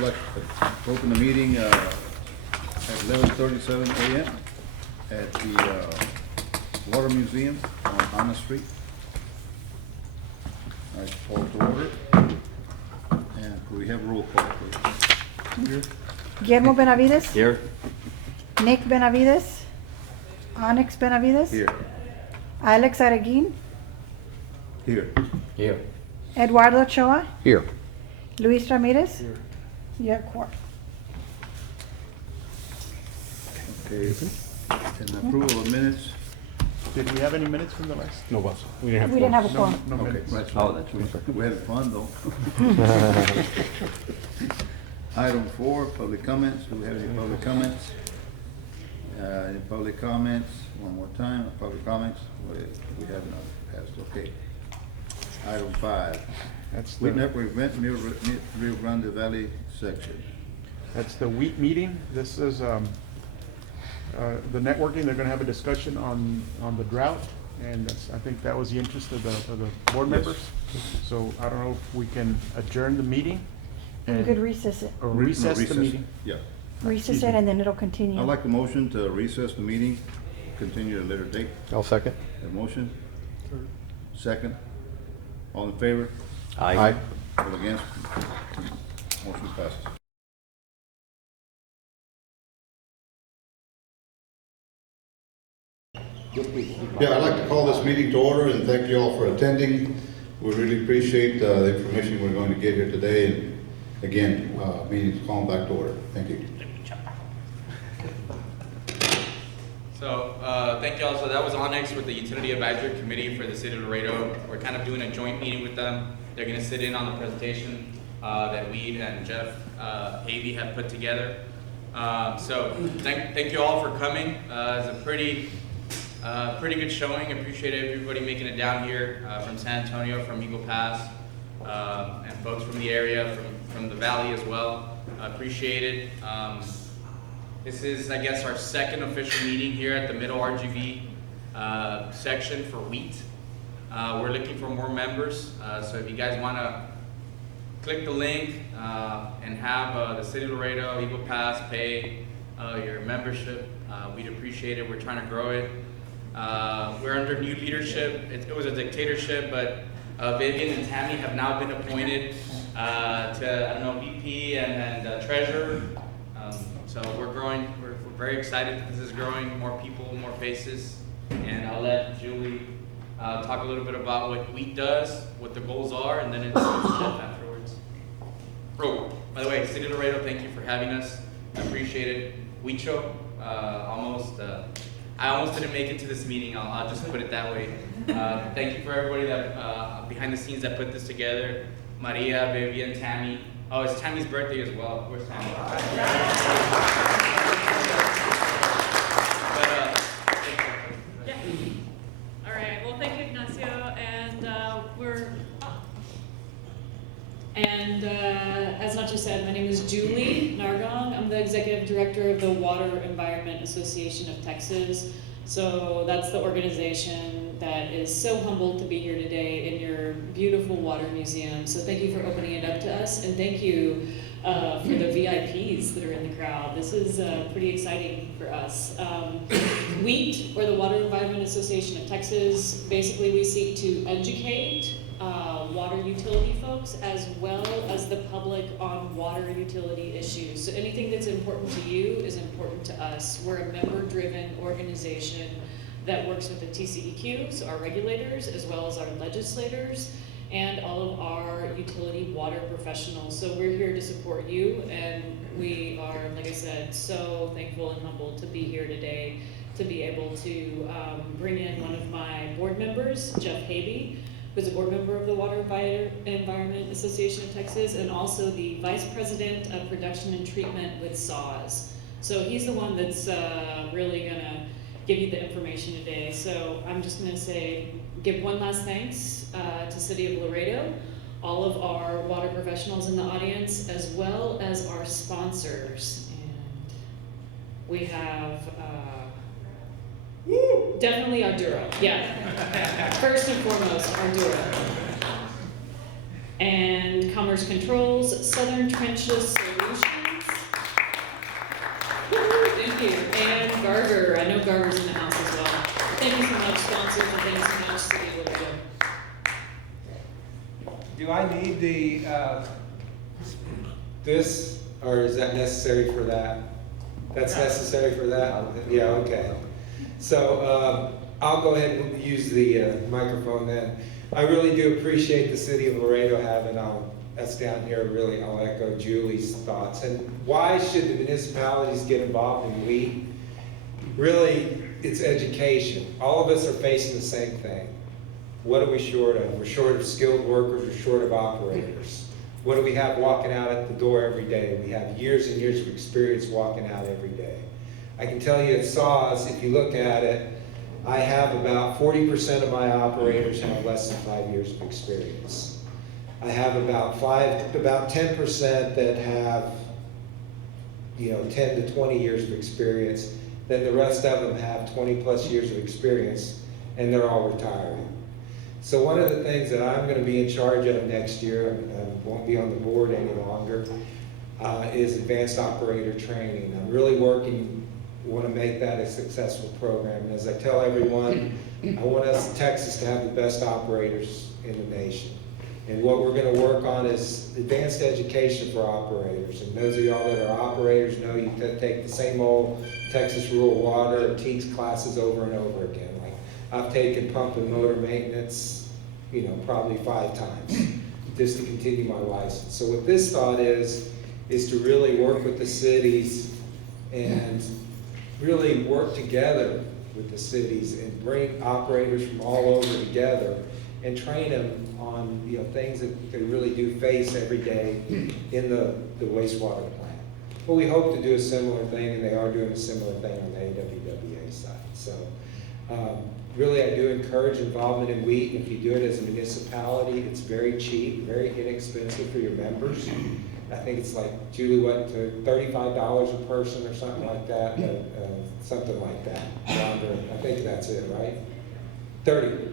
Like, open the meeting at 11:37 a.m. at the Water Museum on Anna Street. I call to order. And could we have roll call, please? Here. Guillermo Benavides. Here. Nick Benavides. Onyx Benavides. Here. Alex Areguin. Here. Here. Eduardo Ochoa. Here. Luis Ramirez. Here. Yeah, quorum. Okay. And approval of minutes. Did we have any minutes from the last? No, boss. We didn't have. We didn't have a No, quorum. no Okay, minutes. that's Oh, fine. that's right. We had fun, though. Item 4, public comments. Do we have any public comments? Any public comments? One more time, public comments? We have none. Passed, okay. Item 5. That's We the, never event Rio Grande Valley section. that's the WEET meeting. This is the networking. They're gonna have a discussion on the drought. And that's, I think that was the interest of the board Yes. members. So I don't know if we can adjourn the meeting You and could recess it. or recess the meeting. Yeah. Recess Excuse it me. and then it'll continue. I'd like the motion to recess the meeting, continue at a later date. I'll second. The motion? Second? All in favor? Aye. All against? Motion passes. Yeah, I'd like to call this meeting to order and thank you all for attending. We really appreciate the information we're going to get here today. And again, meeting's calling back to order. Thank you. So, thank you all. So that was Onyx with the Utility Advisory Committee for the City of Laredo. We're kind of doing a joint meeting with them. They're gonna sit in on the presentation that Weed and Jeff Havey have put together. So, thank you all for coming. It's a pretty good showing. Appreciate everybody making it down here from San Antonio, from Eagle Pass, and folks from the area, from the valley as well. Appreciate it. This is, I guess, our second official meeting here at the Middle RGV section for wheat. We're looking for more members, so if you guys want to click the link and have the City of Laredo, Eagle Pass pay your membership, we'd appreciate it. We're trying to grow it. We're under new leadership. It was a dictatorship, but Vivian and Tammy have now been appointed to, I don't know, VP and treasurer. So we're growing. We're very excited that this is growing. More people, more faces, and I'll let Julie talk a little bit about what WEET does, what the goals are, and then introduce Jeff afterwards. Oh, by the way, City of Laredo, thank you for having us. I appreciate it. Huicho, I almost didn't make it to this meeting. I'll just put it that way. Thank you for everybody that behind the scenes that put this together. Maria, Vivian, Tammy. Oh, it's Tammy's birthday as well. Where's Tammy? Yeah. All right. Well, thank you, Ignacio. And as Nacho said, my name is Julie Nargong. I'm the executive director of the Water Environment Association of Texas. So that's the organization that is so humbled to be here today in your beautiful water museum. So thank you for opening it up to us, and thank you for the VIPs that are in the crowd. This is pretty exciting for us. WEET, or the Water Environment Association of Texas, basically we seek to educate water utility folks as well as the public on water utility issues. So anything that's important to you is important to us. We're a member-driven organization that works with the TCEQ, so our regulators, as well as our legislators, and all of our utility water professionals. So we're here to support you, and we are, like I said, so thankful and humbled to be here today to be able to bring in one of my board members, Jeff Havey, who's a board member of the Water Environment Association of Texas, and also the Vice President of Production and Treatment with SAWS. So he's the one that's really gonna give you the information today. So I'm just gonna say, give one last thanks to City of Laredo, all of our water professionals in the audience, as well as our sponsors. And we have definitely Arduro, yeah. First and foremost, Arduro. and Commerce Controls, Southern Trenchless Solutions. Woo, thank you. And Garger, I know Garger's in the house as well. Thank you so much, sponsors, and thank you so much, City of Laredo. Do I need the, this, or is that necessary for that? That's necessary for that? Yeah, okay. So, I'll go ahead and use the microphone then. I really do appreciate the City of Laredo having us down here. Really, I'll echo Julie's thoughts. And why should the municipalities get involved in WEET? Really, it's education. All of us are facing the same thing. What are we short of? We're short of skilled workers, we're short of operators. What do we have walking out at the door every day? We have years and years of experience walking out every day. I can tell you at SAWS, if you look at it, I have about 40% of my operators have less than 5 years of experience. I have about 10% that have, 10 to 20 years of experience. Then the rest of them have 20 plus years of experience, and they're all retiring. So one of the things that I'm going to be in charge of next year, I won't be on the board any longer, is advanced operator training. I'm really want to make that a successful program. And as I tell everyone, I want us in Texas to have the best operators in the nation. And what we're going to work on is advanced education for operators. And those of y'all that are operators know you can take the same old Texas Rural Water and teach classes over and over again. Like I've taken pump and motor maintenance, probably 5 times just to continue my license. So what this thought is to really work with the cities and really work together with the cities and bring operators from all over together and train them on things that they really do face every day in the wastewater plant. Well, we hope to do a similar thing, and they are doing a similar thing on the AWWA side. So really, I do encourage involvement in WEET. If you do it as a municipality, it's very cheap, very inexpensive for your members. I think it's like, Julie, what, $35 a person or something like that? Something like that. I think that's it, right? 30.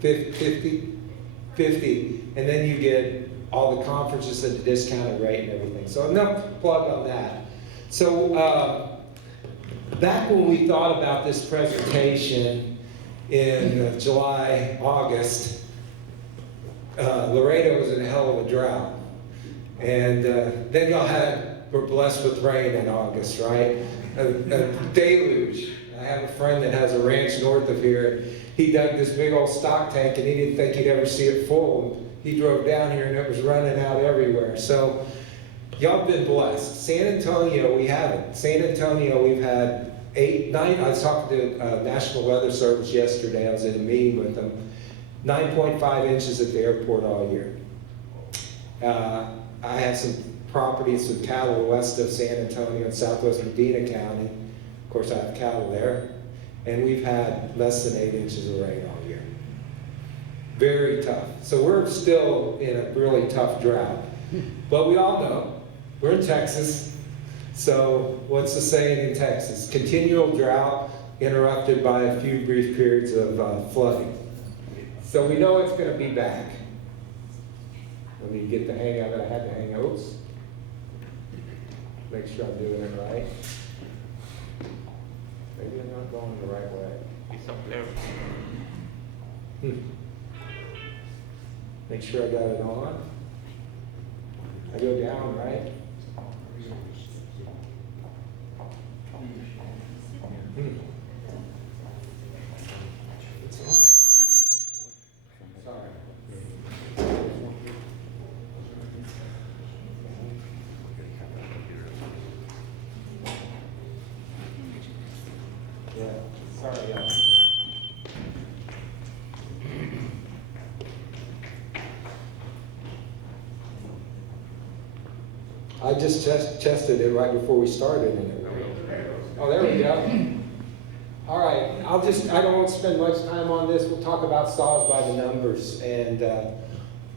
50. And then you get all the conferences at the discounted rate and everything. So enough plug on that. So back when we thought about this presentation in July, August, Laredo was in a hell of a drought. And then y'all were blessed with rain in August, right? A deluge. I have a friend that has a ranch north of here. He dug this big old stock tank and he didn't think he'd ever see it full. He drove down here and it was running out everywhere. So y'all been blessed. San Antonio, we haven't. San Antonio, we've had 8, 9, I was talking to National Weather Service yesterday. I was in a meeting with them. 9.5 inches at the airport all year. I have some properties with cattle west of San Antonio in southwest Medina County. Of course, I have cattle there. And we've had less than 8 inches of rain all year. Very tough. So we're still in a really tough drought. But we all know, we're in Texas. So what's the saying in Texas? Continual drought interrupted by a few brief periods of flooding. So we know it's going to be back. Let me get the hang of it. I had to hang oats. Make sure I'm doing it right. Maybe I'm not going the right way. Make sure I got it on. I go down, right? It's on. Sorry. Yeah, sorry, guys. I just tested it right before we started. Oh, there we go. All right, I don't want to spend much time on this. We'll talk about SAWS by the numbers. And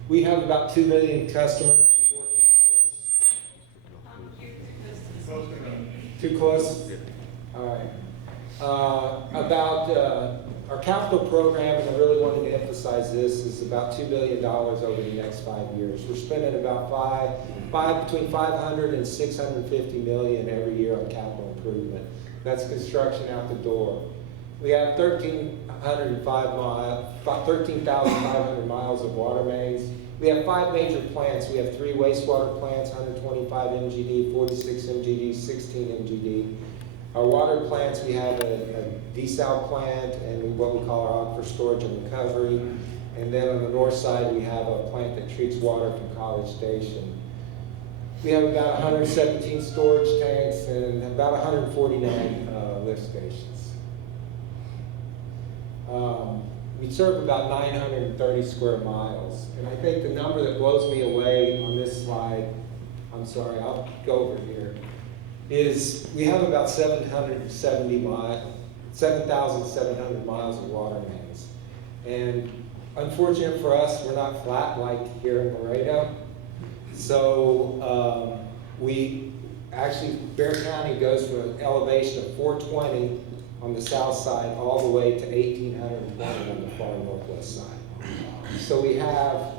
we have about 2 million customers in 4 counties. Too close? All right. About our capital program, and I really wanted to emphasize this, is about $2 billion over the next 5 years. We're spending about between 500 and 650 million every year on capital improvement. That's construction out the door. We have 13,500 miles of water mains. We have 5 major plants. We have 3 wastewater plants, 125 MGD, 46 MGD, 16 MGD. Our water plants, we have a desal plant and what we call our aquifer storage and recovery. And then on the north side, we have a plant that treats water from College Station. We have about 117 storage tanks and about 149 lift stations. We serve about 930 square miles. And I think the number that blows me away on this slide, I'm sorry, I'll go over here, is we have about 7,700 miles of water mains. And unfortunate for us, we're not flat like here in Laredo. So Bear County goes from an elevation of 420 on the south side all the way to 1,820 on the far northwest side. So we have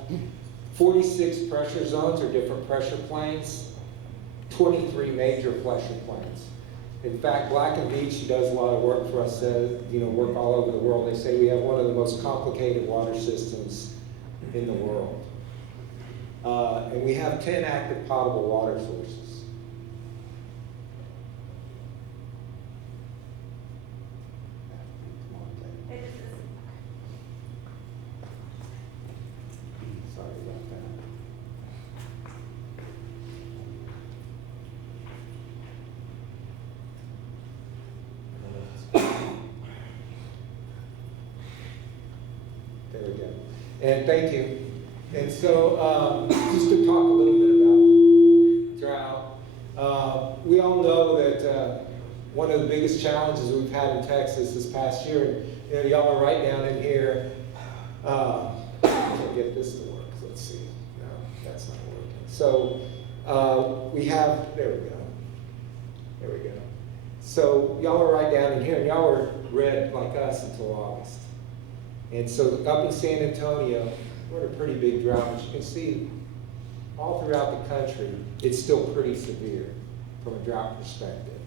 46 pressure zones or different pressure planes, 23 major pressure planes. In fact, Black & Veatch, who does a lot of work for us, work all over the world, they say we have one of the most complicated water systems in the world. And we have 10 active potable water sources. Sorry about that. There we go. And thank you. And so, just to talk a little bit about drought, we all know that one of the biggest challenges we've had in Texas this past year, y'all are right down in here. Can't get this to work. Let's see. No, that's not working. So we have. There we go. There we go. So y'all are right down in here, and y'all were red like us until August. And so up in San Antonio, we're in a pretty big drought, but you can see all throughout the country, it's still pretty severe from a drought perspective.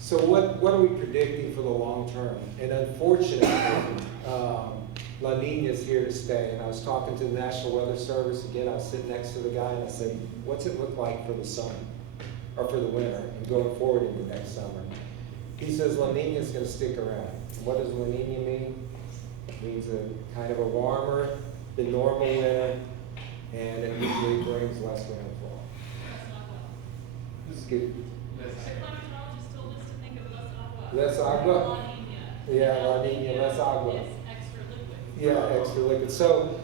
So what are we predicting for the long term? And unfortunately, La Nina is here to stay. And I was talking to the National Weather Service again. I was sitting next to the guy and I said, what's it look like for the summer, or for the winter, and going forward into next summer? He says La Nina is going to stick around. What does La Nina mean? It means a kind of a warmer than normal winter, and it usually brings less rainfall. This is good. Less agua. Yeah, La Nina, less agua. Yeah, extra liquid. So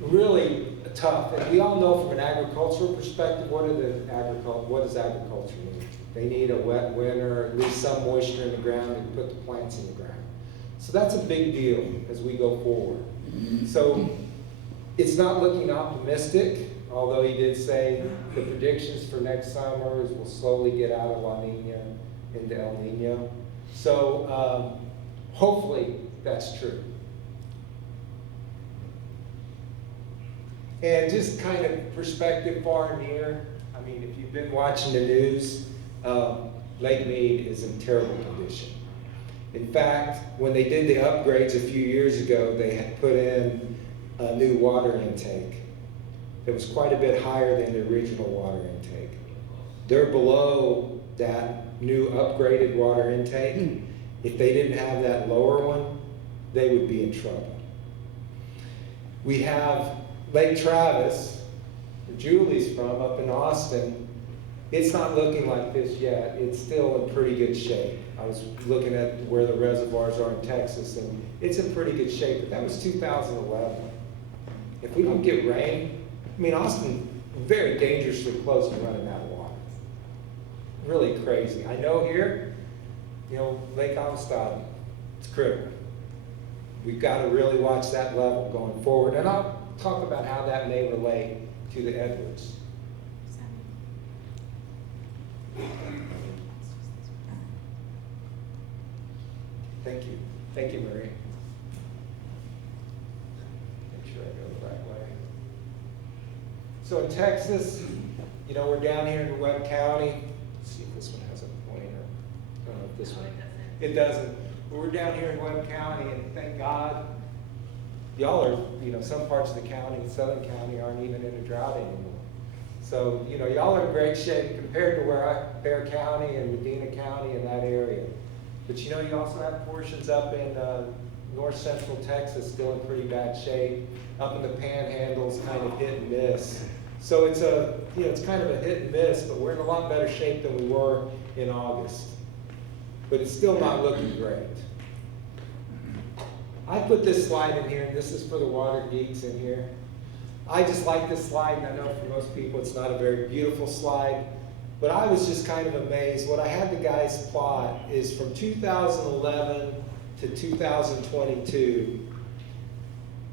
really tough. And we all know from an agricultural perspective, what does agriculture mean? They need a wet winter, at least some moisture in the ground to put the plants in the ground. So that's a big deal as we go forward. So it's not looking optimistic, although he did say the predictions for next summer is we'll slowly get out of La Nina into El Nino. So hopefully that's true. And just kind of perspective far and near, I mean, if you've been watching the news, Lake Mead is in terrible condition. In fact, when they did the upgrades a few years ago, they had put in a new water intake that was quite a bit higher than the original water intake. They're below that new upgraded water intake. If they didn't have that lower one, they would be in trouble. We have Lake Travis, where Julie's from, up in Austin. It's not looking like this yet. It's still in pretty good shape. I was looking at where the reservoirs are in Texas, and it's in pretty good shape, but that was 2011. If we don't get rain, I mean, Austin, very dangerously close to running out of water. Really crazy. I know here, Lake Amistad, it's critical. We've got to really watch that level going forward, and I'll talk about how that may relate to the Edwards. Thank you. Thank you, Marie. Make sure I go the right way. So in Texas, you know, we're down here in Webb County. Let's see if this one has a pointer. I don't know if this one. It doesn't. But we're down here in Webb County, and thank God, y'all are, you know, some parts of the county, Southern County, aren't even in a drought anymore. So, you know, y'all are in great shape compared to where Bear County and Medina County and that area. But you know, you also have portions up in north central Texas still in pretty bad shape. Up in the panhandles, kind of hit and miss. So it's a, you know, it's kind of a hit and miss, but we're in a lot better shape than we were in August. But it's still not looking great. I put this slide in here, and this is for the water geeks in here. I just like this slide, and I know for most people it's not a very beautiful slide, but I was just kind of amazed. What I had the guys plot is from 2011 to 2022,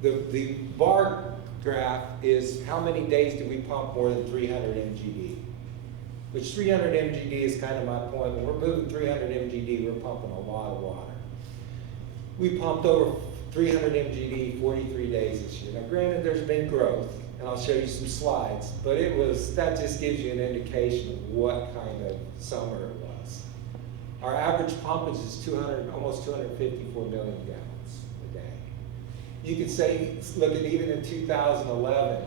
the bar graph is how many days did we pump more than 300 MGD? Which 300 MGD is kind of my point. When we're moving 300 MGD, we're pumping a lot of water. We pumped over 300 MGD 43 days this year. Now granted, there's been growth, and I'll show you some slides, but that just gives you an indication of what kind of summer it was. Our average pumpage is almost 254 million gallons a day. You could say, look at even in 2011,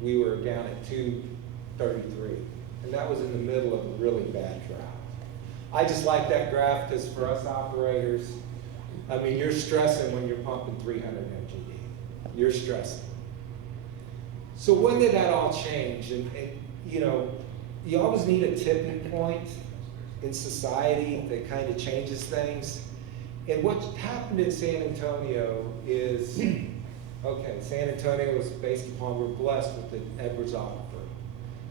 we were down at 233, and that was in the middle of a really bad drought. I just like that graph because for us operators, I mean, you're stressing when you're pumping 300 MGD. You're stressing. So when did that all change? And you know, you always need a tipping point in society that kind of changes things. And what happened in San Antonio is, okay, San Antonio was based upon, we're blessed with the Edwards Aquifer.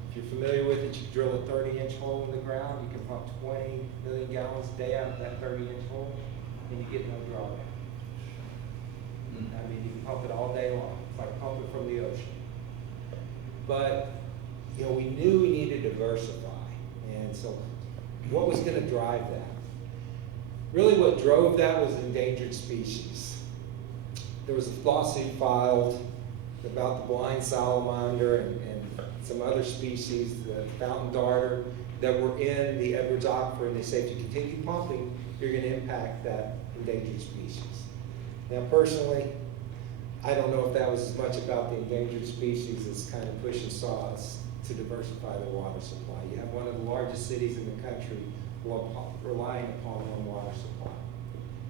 If you're familiar with it, you drill a 30-inch hole in the ground, you can pump 20 million gallons a day out of that 30-inch hole, and you get no drawback. I mean, you can pump it all day long. It's like pumping from the ocean. But, you know, we knew we needed to diversify. And so what was going to drive that? Really what drove that was endangered species. There was a lawsuit filed about the blind salamander and some other species, the fountain darter, that were in the Edwards Aquifer, and they say if you continue pumping, you're going to impact that endangered species. Now personally, I don't know if that was as much about the endangered species as kind of pushing SAWS to diversify the water supply. You have one of the largest cities in the country relying upon one water supply.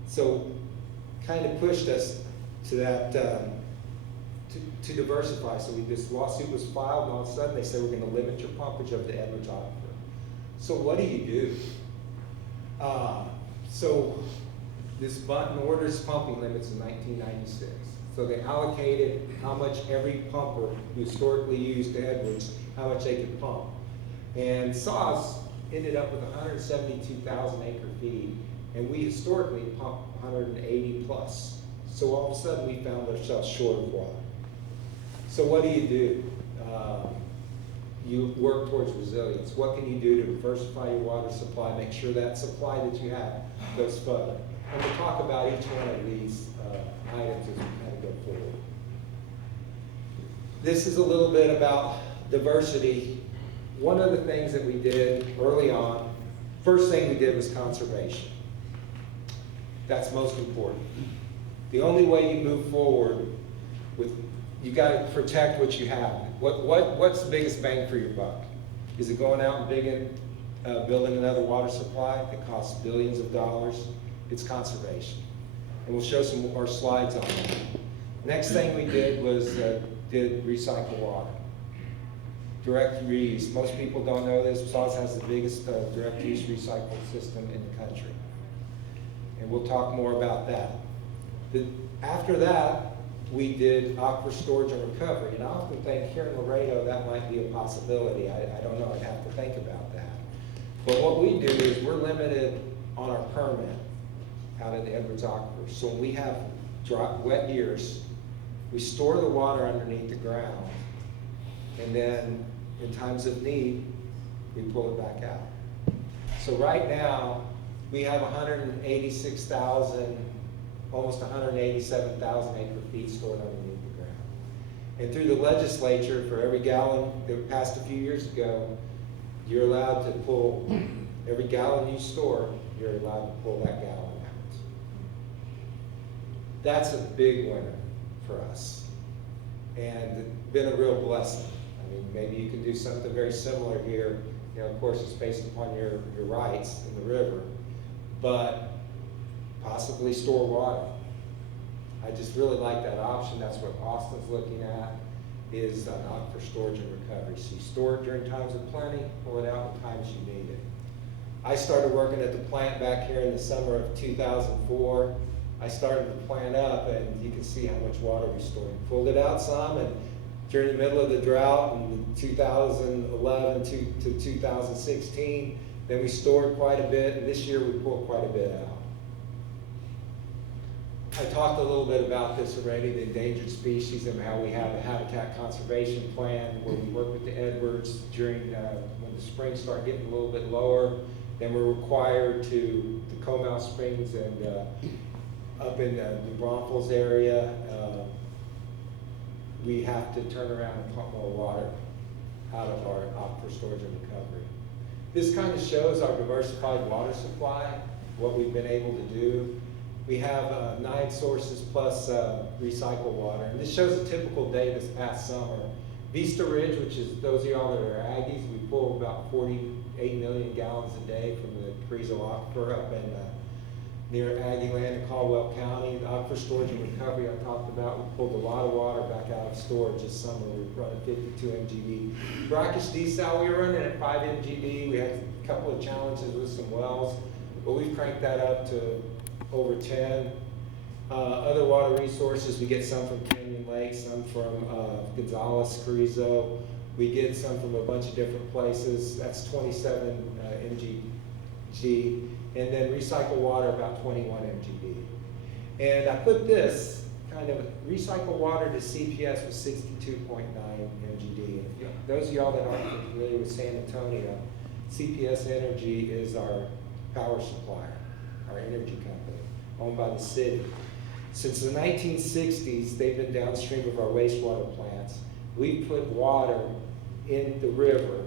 So kind of pushed us to that, to diversify. So this lawsuit was filed, and all of a sudden they said we're going to limit your pumpage of the Edwards Aquifer. So what do you do? So this button orders pumping limits in 1996. So they allocated how much every pumper who historically used Edwards, how much they could pump. And SAWS ended up with 172,000 acre feet, and we historically pumped 180 plus. So all of a sudden we found ourselves short of water. So what do? You work towards resilience. What can you do to diversify your water supply, make sure that supply that you have goes further? And we'll talk about each one of these items as we kind of go forward. This is a little bit about diversity. One of the things that we did early on, first thing we did was conservation. That's most important. The only way you move forward with, you got to protect what you have. What's the biggest bang for your buck? Is it going out and building another water supply that costs billions of dollars? It's conservation. And we'll show some more slides on that. Next thing we did was did recycle water. Direct reuse. Most people don't know this. SAWS has the biggest direct use recycle system in the country. And we'll talk more about that. After that, we did aquifer storage and recovery. And I often think here in Laredo that might be a possibility. I don't know, I'd have to think about that. But what we do is we're limited on our permit out of the Edwards Aquifer. So when we have wet years, we store the water underneath the ground, and then in times of need, we pull it back out. So right now, We have 186,000, almost 187,000 acre feet stored underneath the ground. And through the legislature, for every gallon that passed a few years ago, you're allowed to pull, every gallon you store, you're allowed to pull that gallon out. That's a big winner for us, and been a real blessing. I mean, maybe you can do something very similar here. You know, of course, it's based upon your rights in the river, but possibly store water. I just really like that option. That's what Austin's looking at, is an aquifer storage and recovery. So you store it during times of plenty, pull it out when times you need it. I started working at the plant back here in the summer of 2004. I started the plant up, and you can see how much water we stored. Pulled it out some, and during the middle of the drought in 2011 to 2016, then we stored quite a bit, and this year we pulled quite a bit out. I talked a little bit about this already, the endangered species, and how we have a habitat conservation plan where we work with the Edwards during when the springs start getting a little bit lower. Then we're required to the Comal Springs and up in the Braunfels area, we have to turn around and pump more water out of our aquifer storage and recovery. This kind of shows our diversified water supply, what we've been able to do. We have 9 sources plus recycled water. And this shows a typical day this past summer. Vista Ridge, which is those of y'all that are Aggies, we pull about 48 million gallons a day from the Carrizo Aquifer up in near Aggie Land in Caldwell County. The aquifer storage and recovery I talked about, we pulled a lot of water back out of storage this summer. We were running 52 MGD. Brackish desal, we were running at 5 MGD. We had a couple of challenges with some wells, but we've cranked that up to over 10. Other water resources, we get some from Canyon Lake, some from Gonzales, Carrizo. We get some from a bunch of different places. That's 27 MGD. And then recycled water, about 21 MGD. And I put this kind of recycled water to CPS was 62.9 MGD. And those of y'all that aren't familiar with San Antonio, CPS Energy is our power supplier, our energy company, owned by the city. Since the 1960s, they've been downstream of our wastewater plants. We put water in the river,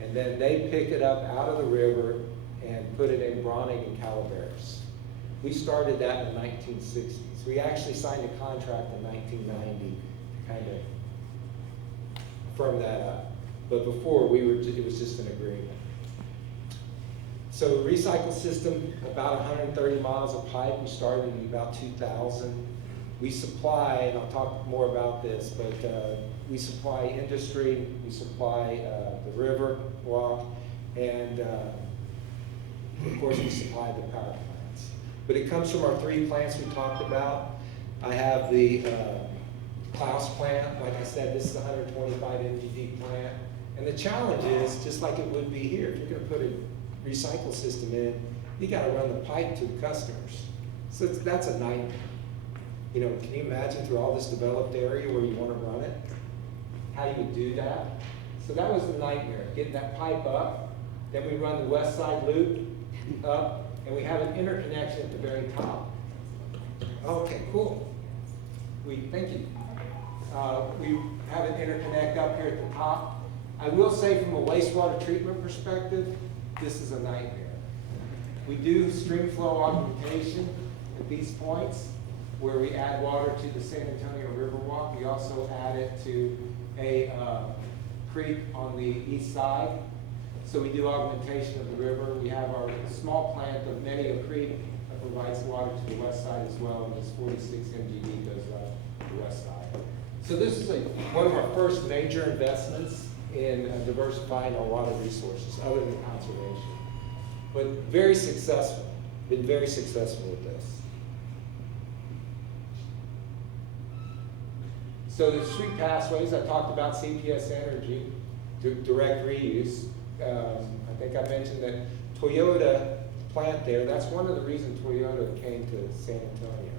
and then they pick it up out of the river and put it in Browning and Calaveras. We started that in the 1960s. We actually signed a contract in 1990 to kind of firm that up. But before, it was just an agreement. So the recycle system, about 130 miles of pipe. We started in about 2000. We supply, and I'll talk more about this, but we supply industry, we supply the river walk, and of course we supply the power plants. But it comes from our 3 plants we talked about. I have the Klaus plant. Like I said, this is a 125 MGD plant. And the challenge is, just like it would be here, if you're gonna put a recycle system in, you gotta run the pipe to the customers. So that's a nightmare. You know, can you imagine through all this developed area where you wanna run it? How you would do that? So that was the nightmare, getting that pipe up. Then we run the west side loop up, and we have an interconnection at the very top. Okay, cool. Thank you. We have an interconnect up here at the top. I will say from a wastewater treatment perspective, this is a nightmare. We do stream flow augmentation at these points where we add water to the San Antonio Riverwalk. We also add it to a creek on the east side. So we do augmentation of the river. We have our small plant of Netio Creek that provides water to the west side as well, and this 46 MGD goes up the west side. So this is one of our first major investments in diversifying our water resources, other than conservation. But very successful, been very successful with this. So the street pathways, I talked about CPS Energy, direct reuse. I think I mentioned that Toyota plant there, that's one of the reasons Toyota came to San Antonio,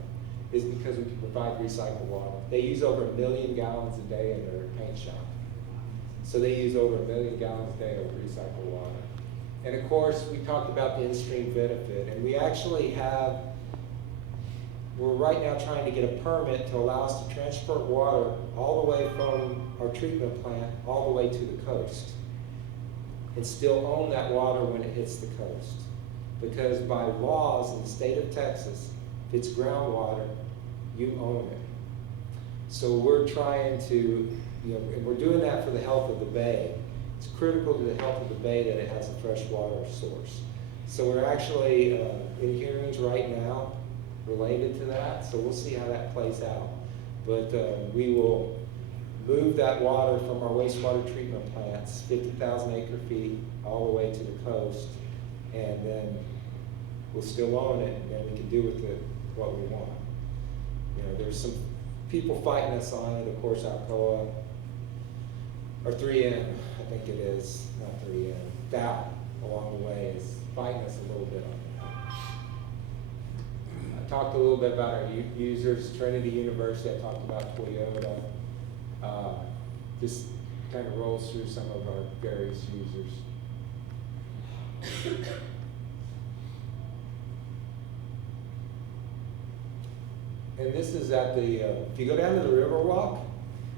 is because we can provide recycled water. They use over 1 million gallons a day in their paint shop. So they use over 1 million gallons a day of recycled water. And of course, we talked about the in-stream benefit, and we actually have, we're right now trying to get a permit to allow us to transport water all the way from our treatment plant, all the way to the coast. And still own that water when it hits the coast. Because by laws in the state of Texas, if it's groundwater, you own it. So we're trying to, and we're doing that for the health of the bay. It's critical to the health of the bay that it has a fresh water source. So we're actually in hearings right now related to that, so we'll see how that plays out. But we will move that water from our wastewater treatment plants, 50,000 acre feet, all the way to the coast, and then we'll still own it, and then we can do with it what we want. There's some people fighting us on it, of course, Alcoa, or 3M, I think it is, not 3M, Dow along the way is fighting us a little bit on that. I talked a little bit about our users, Trinity University, I talked about Toyota. This kind of rolls through some of our various users. And this is at the, if you go down to the Riverwalk,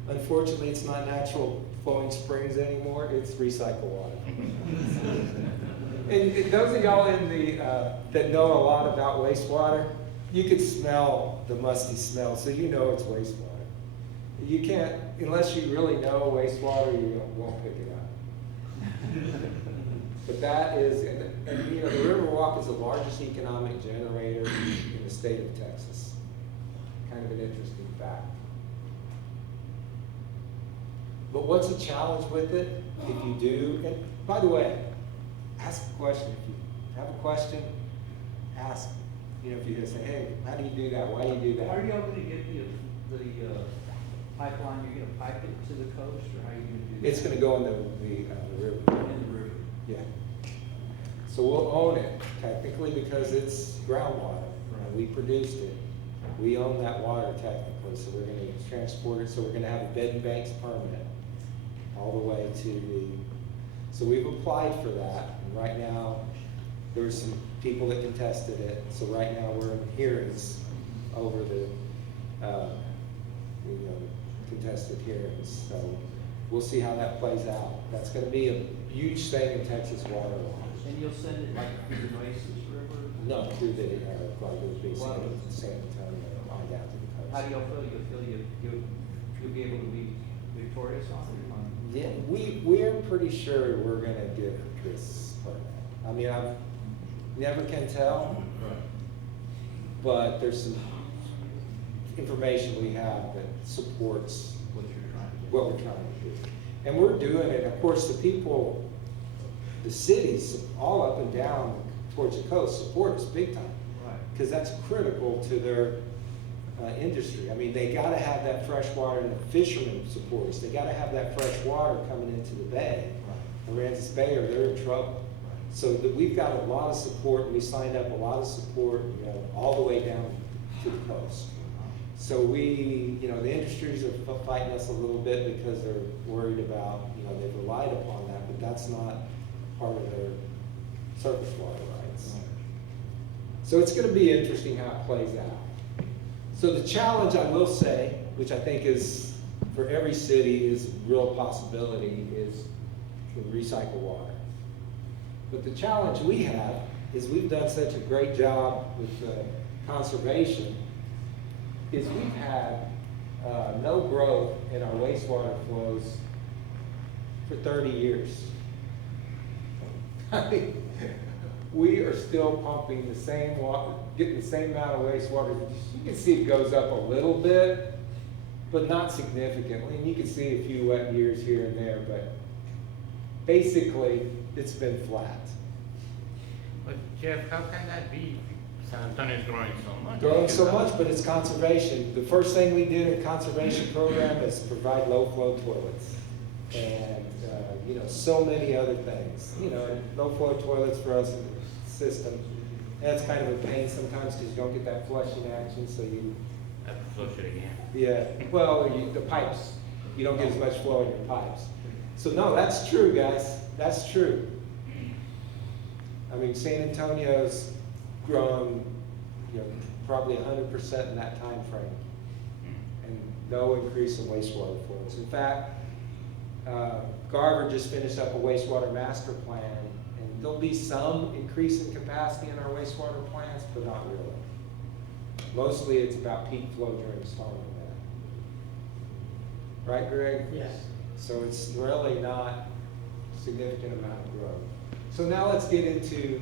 unfortunately it's not natural flowing springs anymore, it's recycled water. And those of y'all in the, that know a lot about wastewater, you could smell the musty smell, so you know it's wastewater. You can't, unless you really know wastewater, you won't pick it up. But that is, and the Riverwalk is the largest economic generator in the state of Texas. Kind of an interesting fact. But what's the challenge with it? If you do, and by the way, ask a question. If you have a question, ask. If you're gonna say, hey, how do you do that? Why do you do that? How are y'all gonna get the pipeline, you're gonna pipe it to the coast, or how are you gonna do that? It's gonna go in the river. In the river. Yeah. So we'll own it technically because it's groundwater. And we produced it. We own that water technically, so we're gonna transport it. So we're gonna have a bed and banks permit all the way to the, so we've applied for that. And right now, there's some people that contested it. So right now we're in hearings over the, contested hearings. So we'll see how that plays out. That's gonna be a huge thing in Texas water law. And you'll send it like through the Oasis River? No, through the, basically San Antonio, on down to the coast. How do y'all feel? You'll be able to be victorious on it? Yeah, we're pretty sure we're gonna get this permit. I mean, I never can tell, but there's some information we have that supports What you're trying to do? what we're trying to do. And we're doing it, of course, the people, the cities, all up and down towards the coast support us big time. Right. Because that's critical to their industry. I mean, they gotta have that fresh water, and the fishermen support us. They gotta have that fresh water coming into the bay, Aransas Bay, or they're in trouble. So that we've got a lot of support, and we signed up a lot of support, all the way down to the coast. So we, the industries are fighting us a little bit because they're worried about, they've relied upon that, but that's not part of their surface water rights. So it's gonna be interesting how it plays out. So the challenge, I will say, which I think is, for every city, is a real possibility, is to recycle water. But the challenge we have is we've done such a great job with conservation, is we've had no growth in our wastewater flows for 30 years. I mean, we are still pumping the same water, getting the same amount of wastewater. You can see it goes up a little bit, but not significantly. And you can see a few wet years here and there, but basically it's been flat. But Jeff, how can that be? San Antonio is growing so much. Growing so much, but it's conservation. The first thing we did in the conservation program is provide low flow toilets. And, so many other things. Low flow toilets for us in the system. That's kind of a pain sometimes because you don't get that flushing action, so you Have to flush it again. yeah, well, the pipes, you don't get as much flow in your pipes. So no, that's true, guys, that's true. I mean, San Antonio's grown, probably 100% in that time frame, and no increase in wastewater flows. In fact, Garver just finished up a wastewater master plan, and there'll be some increase in capacity in our wastewater plants, but not really. Mostly it's about peak flow during the storm event. Right, Greg? Yes. So it's really not a significant amount of growth. So now let's get into,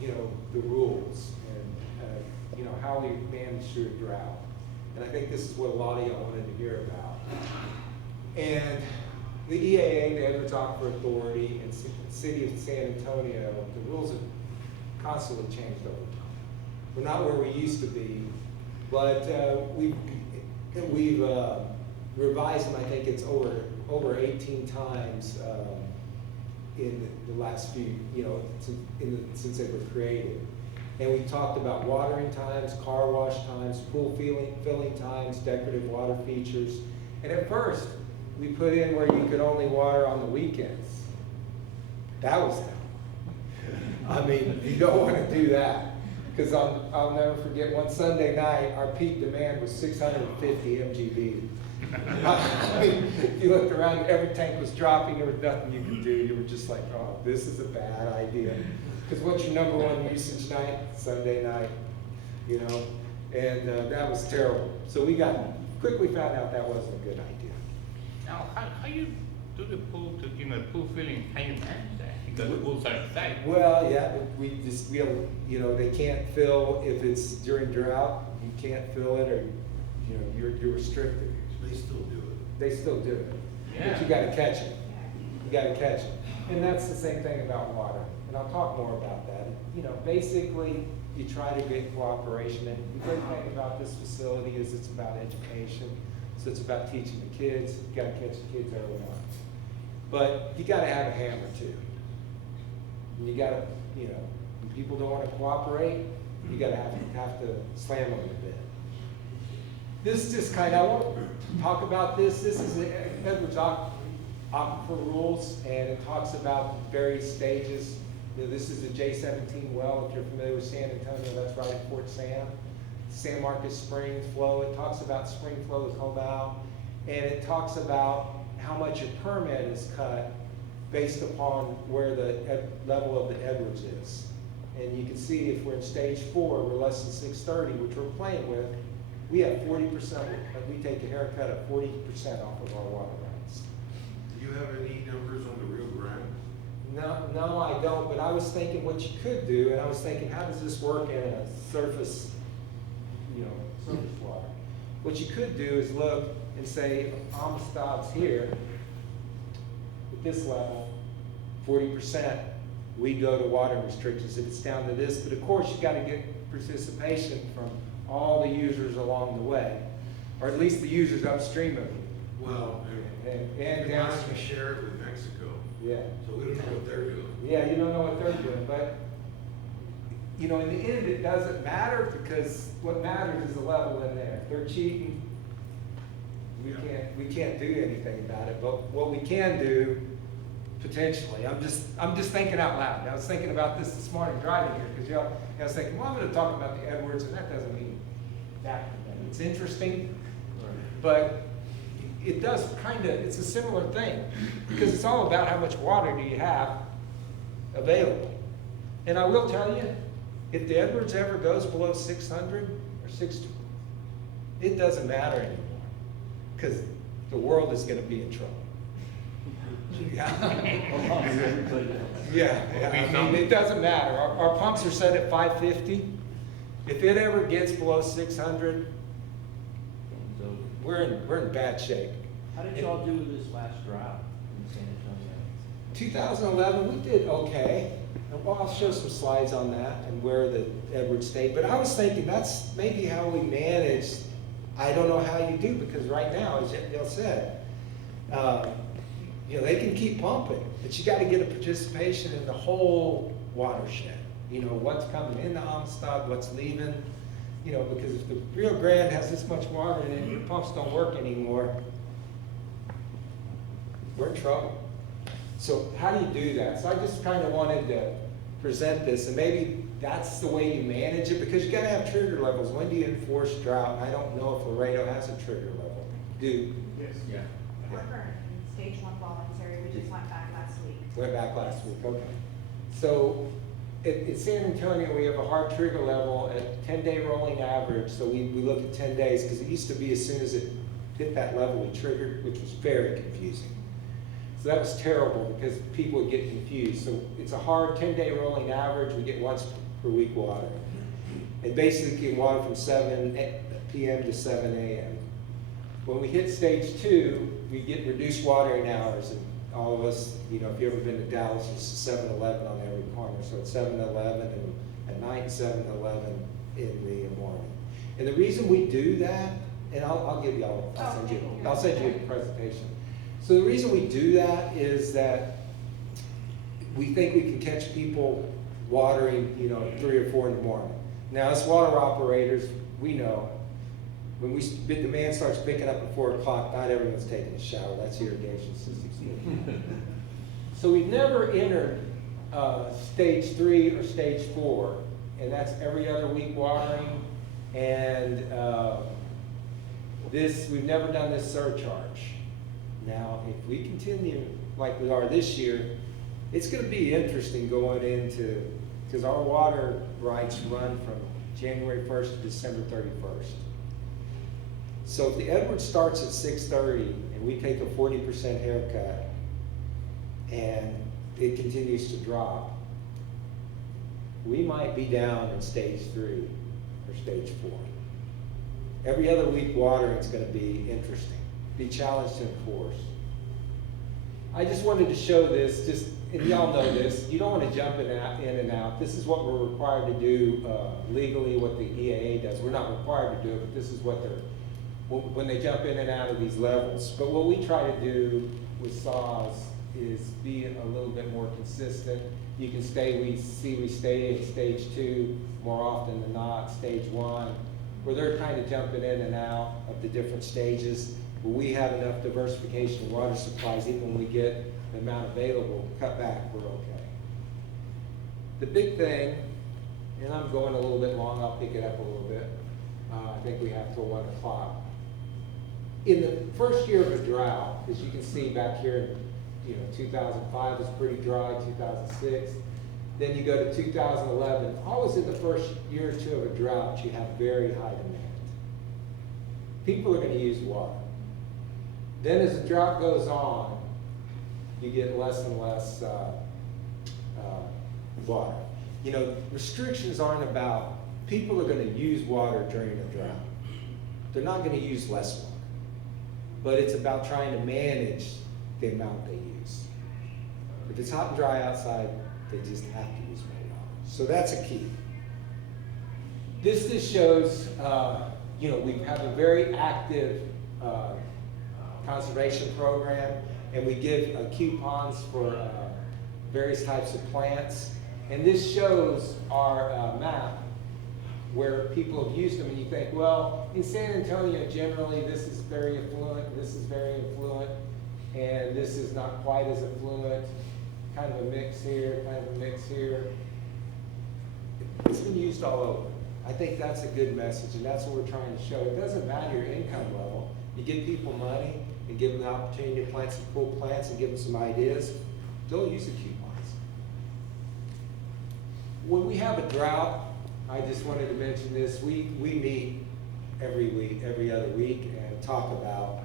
the rules and, how we manage through a drought. And I think this is what a lot of y'all wanted to hear about. And the EAA, the Edwards Aquifer Authority, and City of San Antonio, the rules have constantly changed over time. We're not where we used to be, but we've revised them. I think it's over 18 times in the last few, since they were created. And we talked about watering times, car wash times, pool filling times, decorative water features. And at first, we put in where you could only water on the weekends. That was dumb. I mean, you don't want to do that. Because I'll never forget one Sunday night, our peak demand was 650 MGB. I mean, you looked around, every tank was dropping, there was nothing you could do. You were just like, oh, this is a bad idea. Because what's your number one usage night? Sunday night, and that was terrible. So we quickly found out that wasn't a good idea. Now, how you do the pool to pool filling? How you manage that? Because the pools are tight. Well, yeah, they can't fill if it's during drought. You can't fill it, or you're restricted. They still do it. They still do it, Yeah. but you got to catch it. You got to catch it, and that's the same thing about water. And I'll talk more about that. Basically, you try to get cooperation. And the great thing about this facility is it's about education. So it's about teaching the kids. You got to catch the kids early on. But you got to have a hammer too. And you got to, when people don't want to cooperate, you got to have to slam them a bit. This is just kind of, I won't talk about this. This is the Edwards Aquifer rules, and it talks about various stages. This is the J17 well. If you're familiar with San Antonio, that's right at Fort Sam. San Marcos Spring flow. It talks about spring flow to Cobal, and it talks about how much your permit is cut based upon where the level of the Edwards is. And you can see if we're in stage 4, we're less than 630, which we're playing with. We have 40%. We take a haircut of 40% off of our water rights. Do you have any numbers on the Rio Grande? No, I don't, but I was thinking what you could do, and I was thinking, how does this work in a surface water? What you could do is look and say, Amistad's here, at this level, 40%, we go to water restrictions if it's down to this, but of course you gotta get participation from all the users along the way, or at least the users upstream of you. Well, And we downstream. share it with Mexico, Yeah. so we don't know what they're doing. Yeah, you don't know what they're doing, but, in the end, it doesn't matter, because what matters is the level in there. If they're cheating, we can't do anything about it, but what we can do, potentially, I'm just thinking out loud. I was thinking about this morning driving here, because I was thinking, well, I'm gonna talk about the Edwards, and that doesn't mean that. It's interesting, but it does it's a similar thing, because it's all about how much water do you have available. And I will tell you, if the Edwards ever goes below 600 or 620, it doesn't matter anymore, because the world is going to be in trouble. Yeah, I mean, it doesn't matter. Our pumps are set at 550. If it ever gets below 600, we're in bad shape. How did y'all do with this last drought in San Antonio? 2011, we did okay. And well, I'll show some slides on that and where the Edwards stayed. But I was thinking that's maybe how we managed. I don't know how you do, because right now, as y'all said, they can keep pumping, but you got to get a participation in the whole watershed. What's coming into Amistad, what's leaving. Because if the Rio Grande has this much water in it and your pumps don't work anymore, we're in trouble. So how do you do that? So I just kind of wanted to present this, and maybe that's the way you manage it, because you gotta have trigger levels. When do you enforce drought? I don't know if Laredo has a trigger level. Do, Yes. Yeah. We're currently in stage 1 voluntary, we just went back last week. went back last week, okay. So, in San Antonio, we have a hard trigger level at 10-day rolling average, so we look at 10 days, because it used to be as soon as it hit that level, we triggered, which was very confusing. So that was terrible, because people would get confused. So it's a hard 10-day rolling average, we get once per week water. And basically, you water from 7 p.m. to 7 a.m. When we hit stage 2, we get reduced watering hours, and all of us, you know, if you've ever been to Dallas, there's a 7-Eleven on every corner. So it's 7-Eleven and at night, 7-Eleven in the morning. And the reason we do that, and I'll give y'all, I'll send you a presentation. So the reason we do that is that we think we can catch people watering, you know, at 3 or 4 in the morning. Now, as water operators, we know when the man starts picking up at 4 o'clock, not everyone's taking a shower. That's irrigation systems. So we've never entered stage 3 or stage 4, and that's every other week watering. And we've never done this surcharge. Now, if we continue like we are this year, it's going to be interesting going into, because our water rights run from January 1st to December 31st. So if the Edwards starts at 6:30 and we take a 40% haircut and it continues to drop, we might be down in stage 3 or stage 4. Every other week watering is going to be interesting, be challenged to enforce. I just wanted to show this, and y'all know this, you don't want to jump in and out. This is what we're required to do legally, what the EAA does. We're not required to do it, but this is what when they jump in and out of these levels. But what we try to do with saws is be a little bit more consistent. You can stay in stage 2 more often than not, stage 1, where they're kind of jumping in and out of the different stages. But we have enough diversification of water supplies, even when we get the amount available cut back, we're okay. The big thing, and I'm going a little bit long, I'll pick it up a little bit. I think we have till 1 o'clock. In the first year of a drought, as you can see back here, 2005 was pretty dry, 2006. Then you go to 2011. Always in the first year or 2 of a drought, you have very high demand. People are going to use water. Then as the drought goes on, you get less and less water. Restrictions aren't about, people are going to use water during a drought. They're not going to use less water. But it's about trying to manage the amount they use. If it's hot and dry outside, they just have to use more water. So that's a key. This just shows, we have a very active conservation program, and we give coupons for various types of plants. And this shows our map where people have used them, and you think, well, in San Antonio, generally, this is very affluent, this is very affluent, and this is not quite as affluent, kind of a mix here, kind of a mix here. It's been used all over. I think that's a good message, and that's what we're trying to show. It doesn't matter your income level. You give people money and give them the opportunity to plant some cool plants and give them some ideas, they'll use the coupons. When we have a drought, I just wanted to mention this, we meet every week, every other week, and talk about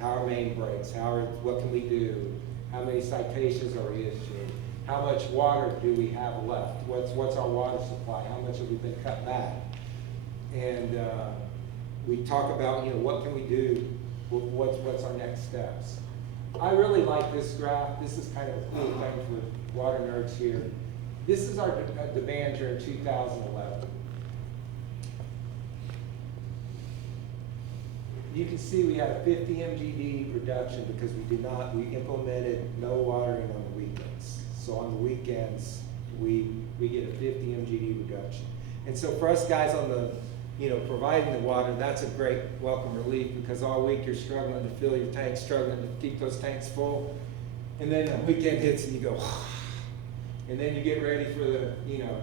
how our main breaks, what can we do, how many citations are we issuing, how much water do we have left, what's our water supply, how much have we been cut back, and we talk about what can we do, what's our next steps. I really like this graph. This is kind of a cool thing for water nerds here. This is our demand during 2011. You can see we had a 50 MGD reduction because we implemented no watering on the weekends. So on the weekends, we get a 50 MGD reduction. And so for us guys on the, providing the water, that's a great welcome relief, because all week you're struggling to fill your tanks, struggling to keep those tanks full. And then the weekend hits and you go, And then you get ready for the,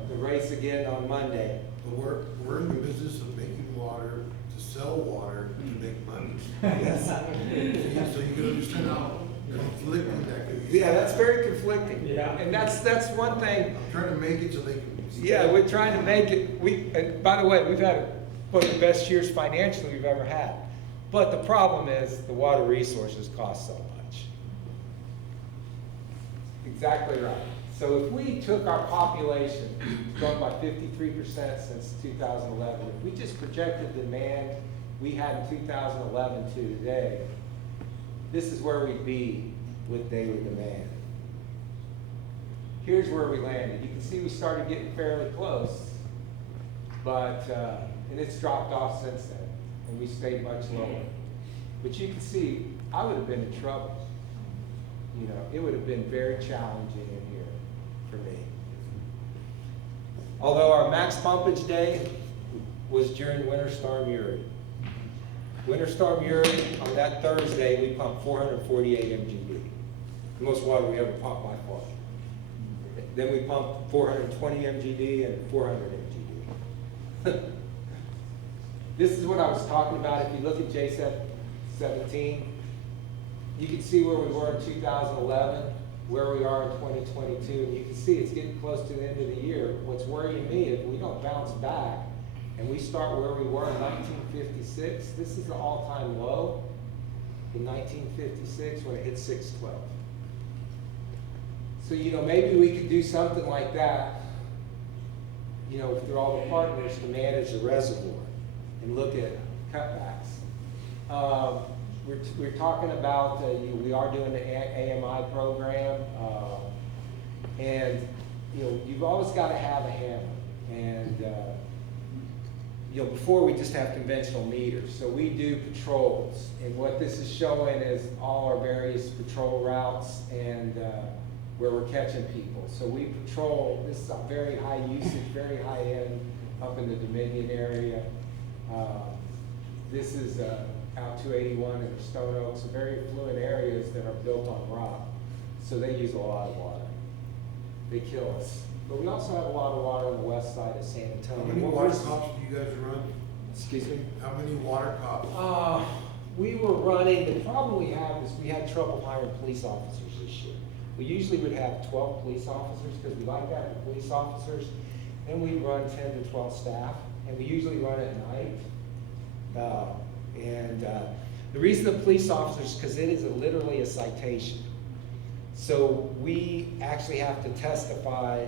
the race again on Monday. But we're in the business of making water, to sell water, to make money. Yes. So you can understand how conflicting that could be. Yeah, that's very conflicting. Yeah. And that's one thing. I'm trying to make it so they can. Yeah, we're trying to make it, and by the way, we've had one of the best years financially we've ever had. But the problem is the water resources cost so much. Exactly right. So if we took our population, it's grown by 53% since 2011, if we just projected the demand we had in 2011 to today, this is where we'd be with daily demand. Here's where we landed. You can see we started getting fairly close, but, and it's dropped off since then, and we stayed much lower. But you can see, I would have been in trouble. It would have been very challenging in here for me. Although our max pumpage day was during Winter Storm Uri. Winter Storm Uri, on that Thursday, we pumped 448 mgd. The most water we ever pumped by far. Then we pumped 420 mgd and 400 mgd. This is what I was talking about. If you look at J17, you can see where we were in 2011, where we are in 2022, and you can see it's getting close to the end of the year. What's worrying me is we don't bounce back and we start where we were in 1956. This is the all-time low in 1956 when it hit 612. So, maybe we could do something like that, through all the partners to manage the reservoir and look at cutbacks. We're talking about, we are doing the AMI program, and, you've always got to have a hammer. And, before we just have conventional meters. So we do patrols, and what this is showing is all our various patrol routes and where we're catching people. So we patrol, this is a very high usage, very high end up in the Dominion area. This is out 281 and Stone Oaks, so very affluent areas that are built on rock. So they use a lot of water. They kill us. But we also have a lot of water on the west side of San Antonio. How many water cops do you guys run? Excuse me? How many water cops? We were running, the problem we have is we had trouble hiring police officers this year. We usually would have 12 police officers because we like having police officers. Then we run 10 to 12 staff, and we usually run at night. The reason the police officers, because it is literally a citation. So we actually have to testify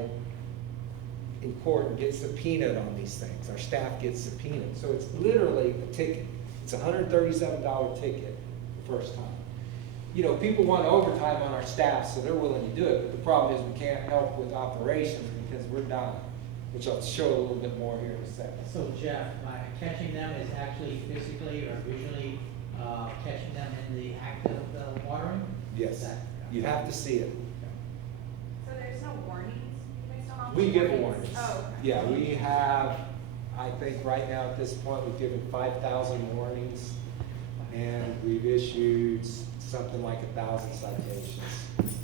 in court and get subpoenaed on these things. Our staff gets subpoenaed. So it's literally a ticket. It's a $137 ticket the first time. People want overtime on our staff, so they're willing to do it. But the problem is we can't help with operations because we're dying, which I'll show a little bit more here in a second. So Jeff, catching them is actually physically or visually catching them in the act of the watering? Yes. You have to see it. So there's no warnings based on all We the give warnings? warnings. Oh, okay. Yeah, we have, I think right now at this point, we've given 5,000 warnings, and we've issued something like 1,000 citations.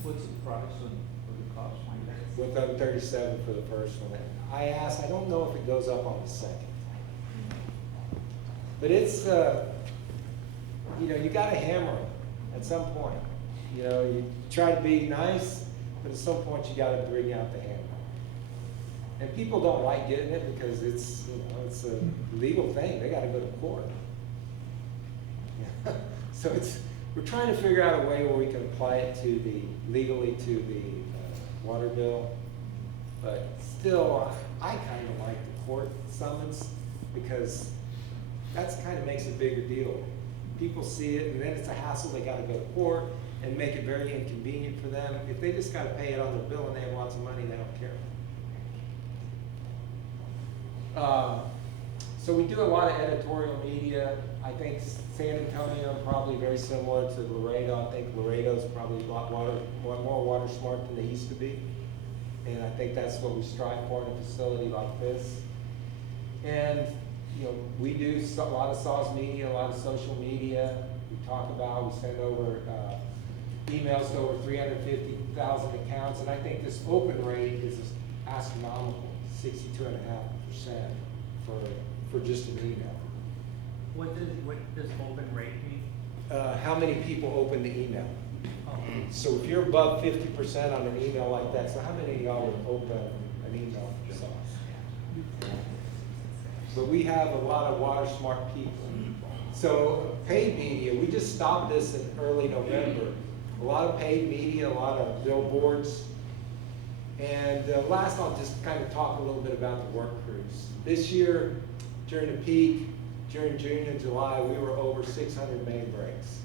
What's the price and what it costs? With them 37 for the first one. I don't know if it goes up on the second. But it's, you gotta hammer it at some point. You try to be nice, but at some point you gotta bring out the hammer. And people don't like getting it because it's a legal thing. They gotta go to court. So we're trying to figure out a way where we can apply it legally to the water bill. But still, I kind of like the court summons because that's kind of makes a bigger deal. People see it, and then it's a hassle. They got to go to court and make it very inconvenient for them. If they just got to pay it on their bill and they have lots of money, they don't care. So we do a lot of editorial media. I think San Antonio probably very similar to Laredo. I think Laredo's probably a lot more water smart than they used to be. And I think that's what we strive for in a facility like this. And we do a lot of SAWS media, a lot of social media. We talk about, we send over emails to over 350,000 accounts, and I think this open rate is astronomical, 62.5% for just an email. What does open rate mean? How many people open the email? Oh, So if you're above 50% on an email like that, so how many of y'all would open an email from us? But we have a lot of water smart people. So paid media, we just stopped this in early November. A lot of paid media, a lot of billboards. And last, I'll just kind of talk a little bit about the work crews. This year, during the peak, during June and July, we were over 600 main breaks.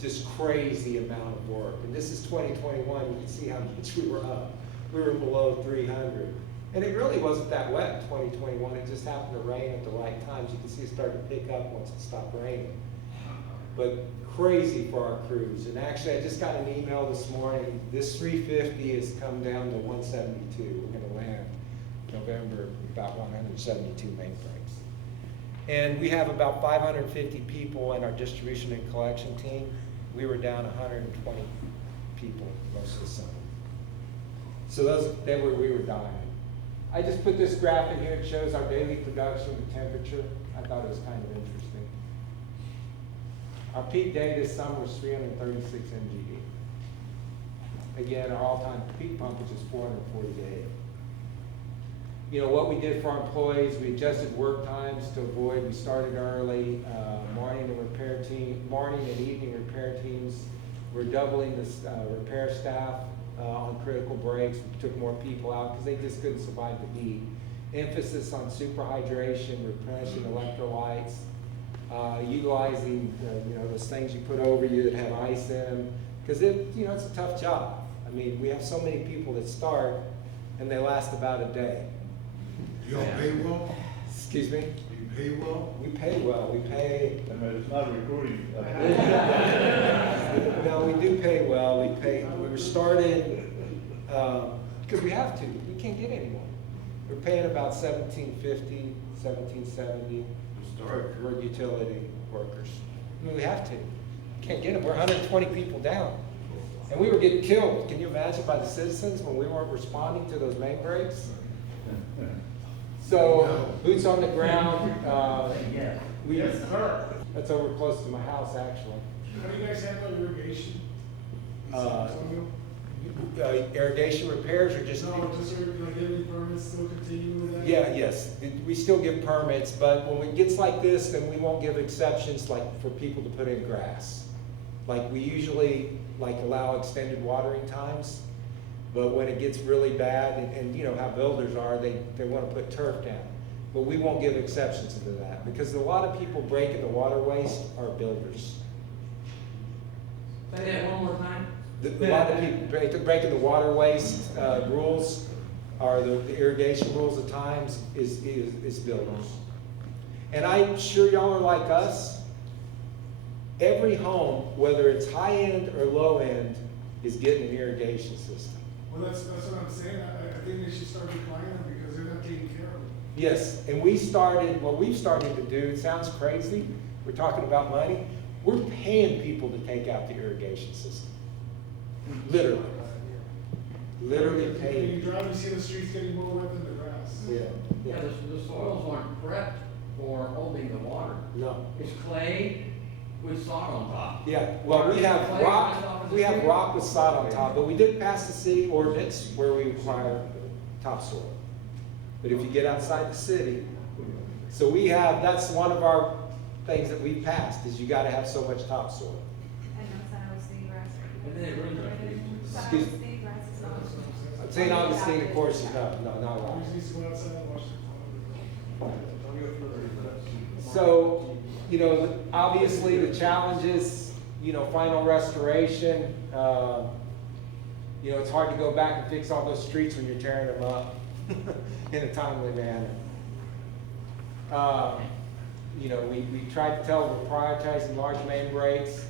Just crazy amount of work. And this is 2021, you can see how much we were up. We were below 300. And it really wasn't that wet in 2021, it just happened to rain at the right times. You can see it started to pick up once it stopped raining. But crazy for our crews. And actually, I just got an email this morning, this 350 has come down to 172. We're gonna land November about 172 main breaks. And we have about 550 people in our distribution and collection team. We were down 120 people most of the summer. So we were dying. I just put this graph in here, it shows our daily production, the temperature. I thought it was kind of interesting. Our peak day this summer was 336 MGD. Again, our all-time peak pumpage is 448. You know, what we did for our employees, we adjusted work times to avoid, we started early, morning and evening repair teams. We're doubling the repair staff on critical breaks. We took more people out because they just couldn't survive the heat. Emphasis on superhydration, replenishing electrolytes, utilizing those things you put over you that have ice in them, because it's a tough job. I mean, we have so many people that start and they last about a day. Do y'all pay well? Excuse me? Do you pay well? We pay well. We pay. I mean, it's not recruiting. No, we do pay well. We were started because we have to. We can't get any more. We're paying about $17.50, $17.70 for utility workers. I mean, we have to. Can't get them. We're 120 people down. And we were getting killed, can you imagine, by the citizens when we weren't responding to those main breaks? So, boots on the ground. That's over close to my house, actually. How do you guys handle irrigation? Irrigation repairs are just. No, just getting permits still continue with that? Yeah, yes, we still give permits, but when it gets like this, then we won't give exceptions like for people to put in grass. Like we usually allow extended watering times, but when it gets really bad, and you know how builders are, they want to put turf down. But we won't give exceptions to that because a lot of people breaking the water waste are builders. Say that one more time. A lot of people breaking the water waste rules or the irrigation rules at times is builders. And I'm sure y'all are like us. Every home, whether it's high end or low end, is getting an irrigation system. Well, that's what I'm saying. I think they should start declining them because they're not taking care of them. Yes, and what we've started to do, it sounds crazy, we're talking about money, we're paying people to take out the irrigation system. Literally. Literally When paying. you drive, you see the streets getting more wet than the grass. Yeah. Yeah, the soils aren't prepped for holding the water. No. It's clay with sod on top. Yeah, well, we have rock with sod on top, but we did pass the city ordinance where we require topsoil. But if you get outside the city, so that's one of our things that we've passed, is you gotta have so much topsoil. And no San Agustin grass. And then it ruins our trees. San Excuse me? Agustin grass is not. St. Augustine, of course, is no, not You allowed. just need to go outside and wash their clothes. So, obviously the challenges, final restoration, it's hard to go back and fix all those streets when you're tearing them up in a timely manner. We try to tell we're prioritizing large main breaks.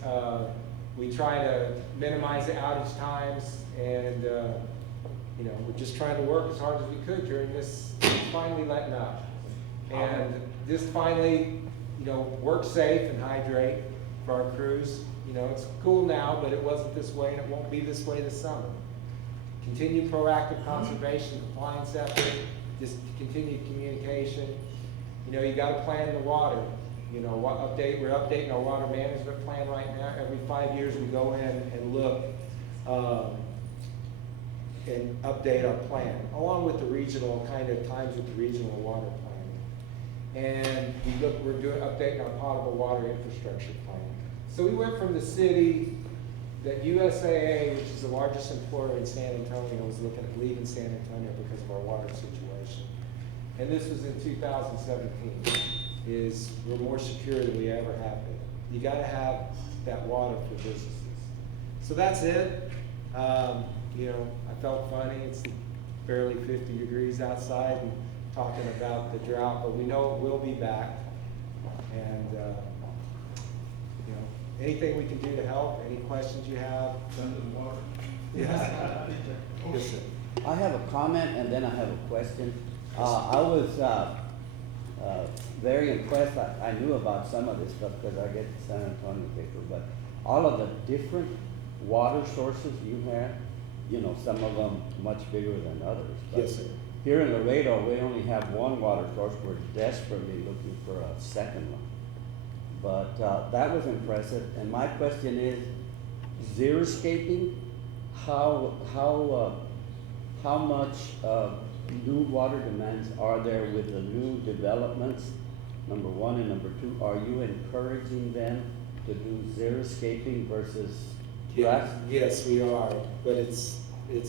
We try to minimize the outage times, and we're just trying to work as hard as we could during this finally letting up. And just finally, work safe and hydrate. for our crews. You know, it's cool now, but it wasn't this way and it won't be this way this summer. Continue proactive conservation compliance effort, just continued communication. You know, you gotta plan the water. You know, we're updating our water management plan right now. Every 5 years we go in and look and update our plan, along with the regional, kind of times with the regional water planning. And we're updating our potable water infrastructure plan. So we went from the city that USAA, which is the largest employer in San Antonio, was looking at leaving San Antonio because of our water situation. And this was in 2017, is we're more secure than we ever have been. You gotta have that water for businesses. So that's it. You know, I felt funny, it's barely 50 degrees outside and talking about the drought, but we know it will be back. And, you know, anything we can do to help, any questions you have? Send them water. Yes. Yes, sir. I have a comment and then I have a question. I was very impressed. I knew about some of this stuff because I get the San Antonio paper, but all of the different water sources you have, you know, some of them much bigger than others. But Yes, sir. here in Laredo, we only have one water source. We're desperately looking for a second one. But that was impressive. And my question is, xeriscaping, how much new water demands are there with the new developments? Number one, and number two, are you encouraging them to do xeriscaping versus grass? Yes, we are, but it's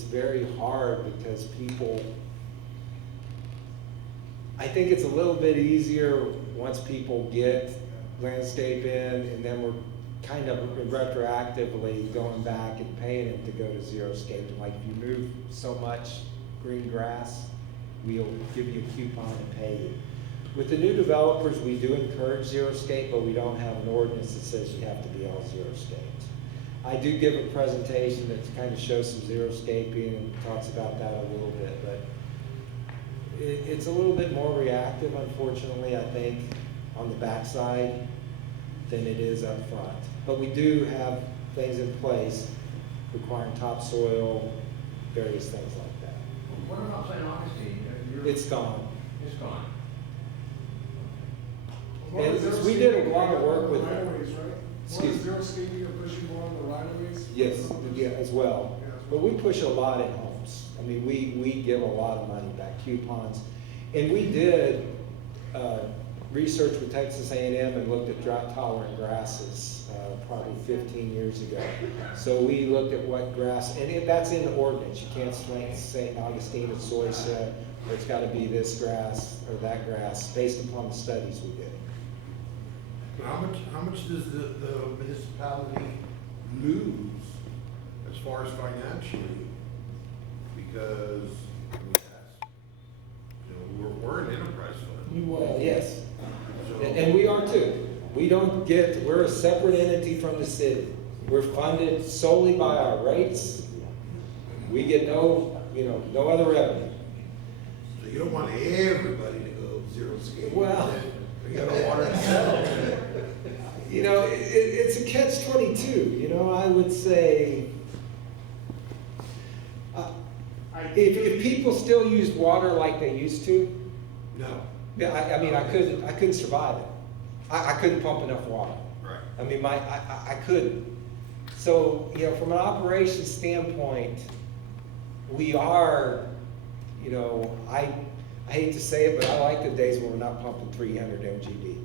very hard because people, I think it's a little bit easier once people get landscape in, and then we're kind of retroactively going back and paying them to go to xeriscaping. Like if you move so much green grass, we'll give you a coupon and pay you. With the new developers, we do encourage xeriscape, but we don't have an ordinance that says you have to be all xeriscaped. I do give a presentation that kind of shows some xeriscaping and talks about that a little bit, but it's a little bit more reactive, unfortunately, I think, on the backside than it is up front. But we do have things in place requiring topsoil, various things like that. What about St. Augustine? It's gone. It's gone. And we did a lot of work with right of ways, right? Excuse me. Xeriscaping and pushing more on the right of ways? Yes, yeah, as well. But we push a lot in homes. I mean, we give a lot of money back, coupons. And we did research with Texas A&M and looked at drought tolerant grasses probably 15 years ago. So we looked at what grass, and that's in the ordinance. You can't say St. Augustine and Zoysia, or it's got to be this grass or that grass based upon the studies we did. How much does the municipality lose as far as financially? Because, I mean, that's, you know, we're an enterprise fund. Well, yes. So- And we are too. We're a separate entity from the city. We're funded solely by our rates. We get no other revenue. So you don't want everybody to go xeriscape. Well, You got no water to sell. you know, it's a catch-22. You know, I would say, if people still used water like they used to, No. yeah, I mean, I couldn't survive it. I couldn't pump enough water. Right. I mean, I couldn't. So, you know, from an operations standpoint, we are, you know, I hate to say it, but I like the days when we're not pumping 300 MGD.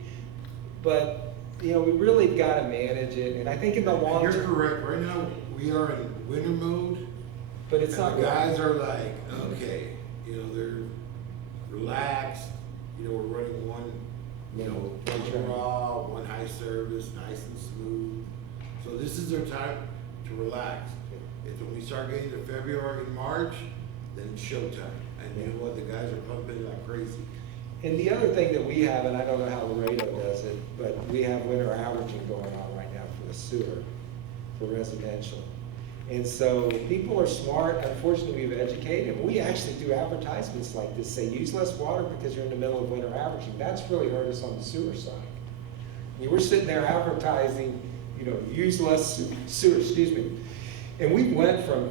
But, you know, we really got to manage it, and I think in the long You're term. correct. Right now, we are in winter mode. But it's And not the good. guys are like, okay, you know, they're relaxed. You know, we're running one, you know, One train. one raw, one high service, nice and smooth. So this is their time to relax. It's when we start getting to February and March, then it's showtime. And you know what, the guys are pumping like crazy. And the other thing that we have, and I don't know how Laredo does it, but we have winter averaging going on right now for the sewer, for residential. And so people are smart. Unfortunately, we've educated them. We actually do advertisements like this, say use less water because you're in the middle of winter averaging. That's really hurt us on the sewer side. I mean, we're sitting there advertising use less sewer, excuse me. And we went from,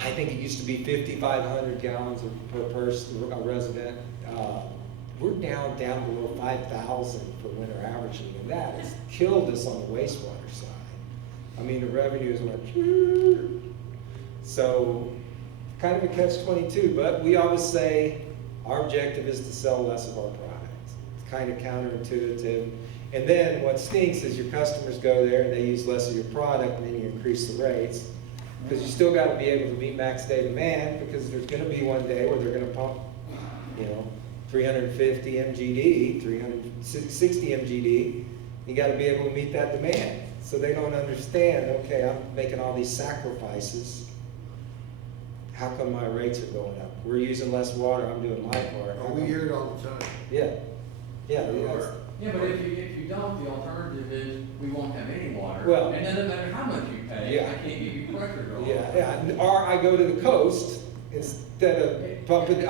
I think it used to be 5,500 gallons per person, a resident. We're down below 5,000 for winter averaging, and that has killed us on the wastewater side. I mean, the revenue is like, so kind of a catch-22, but we always say our objective is to sell less of our product. It's kind of counterintuitive. And then what stinks is your customers go there and they use less of your product, and then you increase the rates. Because you still got to be able to meet max day demand, because there's going to be one day where they're going to pump, 350 MGD, 360 MGD. You got to be able to meet that demand. So they don't understand, okay, I'm making all these sacrifices. How come my rates are going up? We're using less water, I'm doing my part. Oh, we hear it all the time. Yeah. Yeah, that's, Yeah, but if you don't, the alternative is we won't have any water. Well- And it doesn't matter how much you pay, Yeah. I can't give you pressure at all. yeah. Or I go to the coast, instead of pumping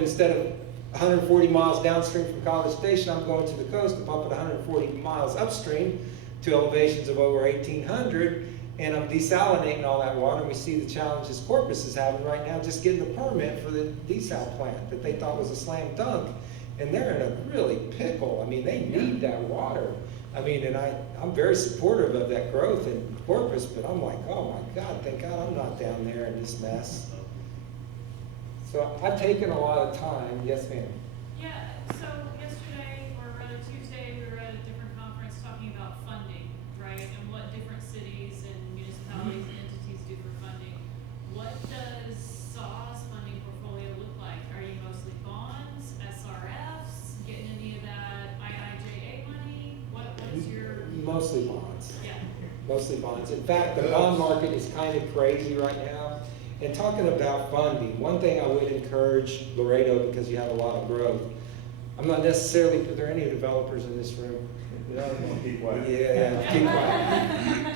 instead of 140 miles downstream from College Station, I'm going to the coast and pumping 140 miles upstream to elevations of over 1,800, and I'm desalinating all that water. And we see the challenges Corpus is having right now just getting the permit for the desal plant that they thought was a slam dunk. And they're in a really pickle. I mean, they need that water. I mean, and I'm very supportive of that growth in Corpus, but I'm like, oh my God, thank God I'm not down there in this mess. So I've taken a lot of time. Yes, ma'am. Yeah, so yesterday, or rather Tuesday, we were at a different conference talking about funding, right? And what different cities and municipalities and entities do for funding. What does SAW's funding portfolio look like? Are you mostly bonds, SRFs, getting any of that IIJA money? What is your? Mostly bonds. Yeah. Mostly bonds. In fact, the bond market is kind of crazy right now. And talking about funding, one thing I would encourage Laredo, because you have a lot of growth, I'm not necessarily, are there any developers in this room? Keep quiet. Yeah, keep quiet.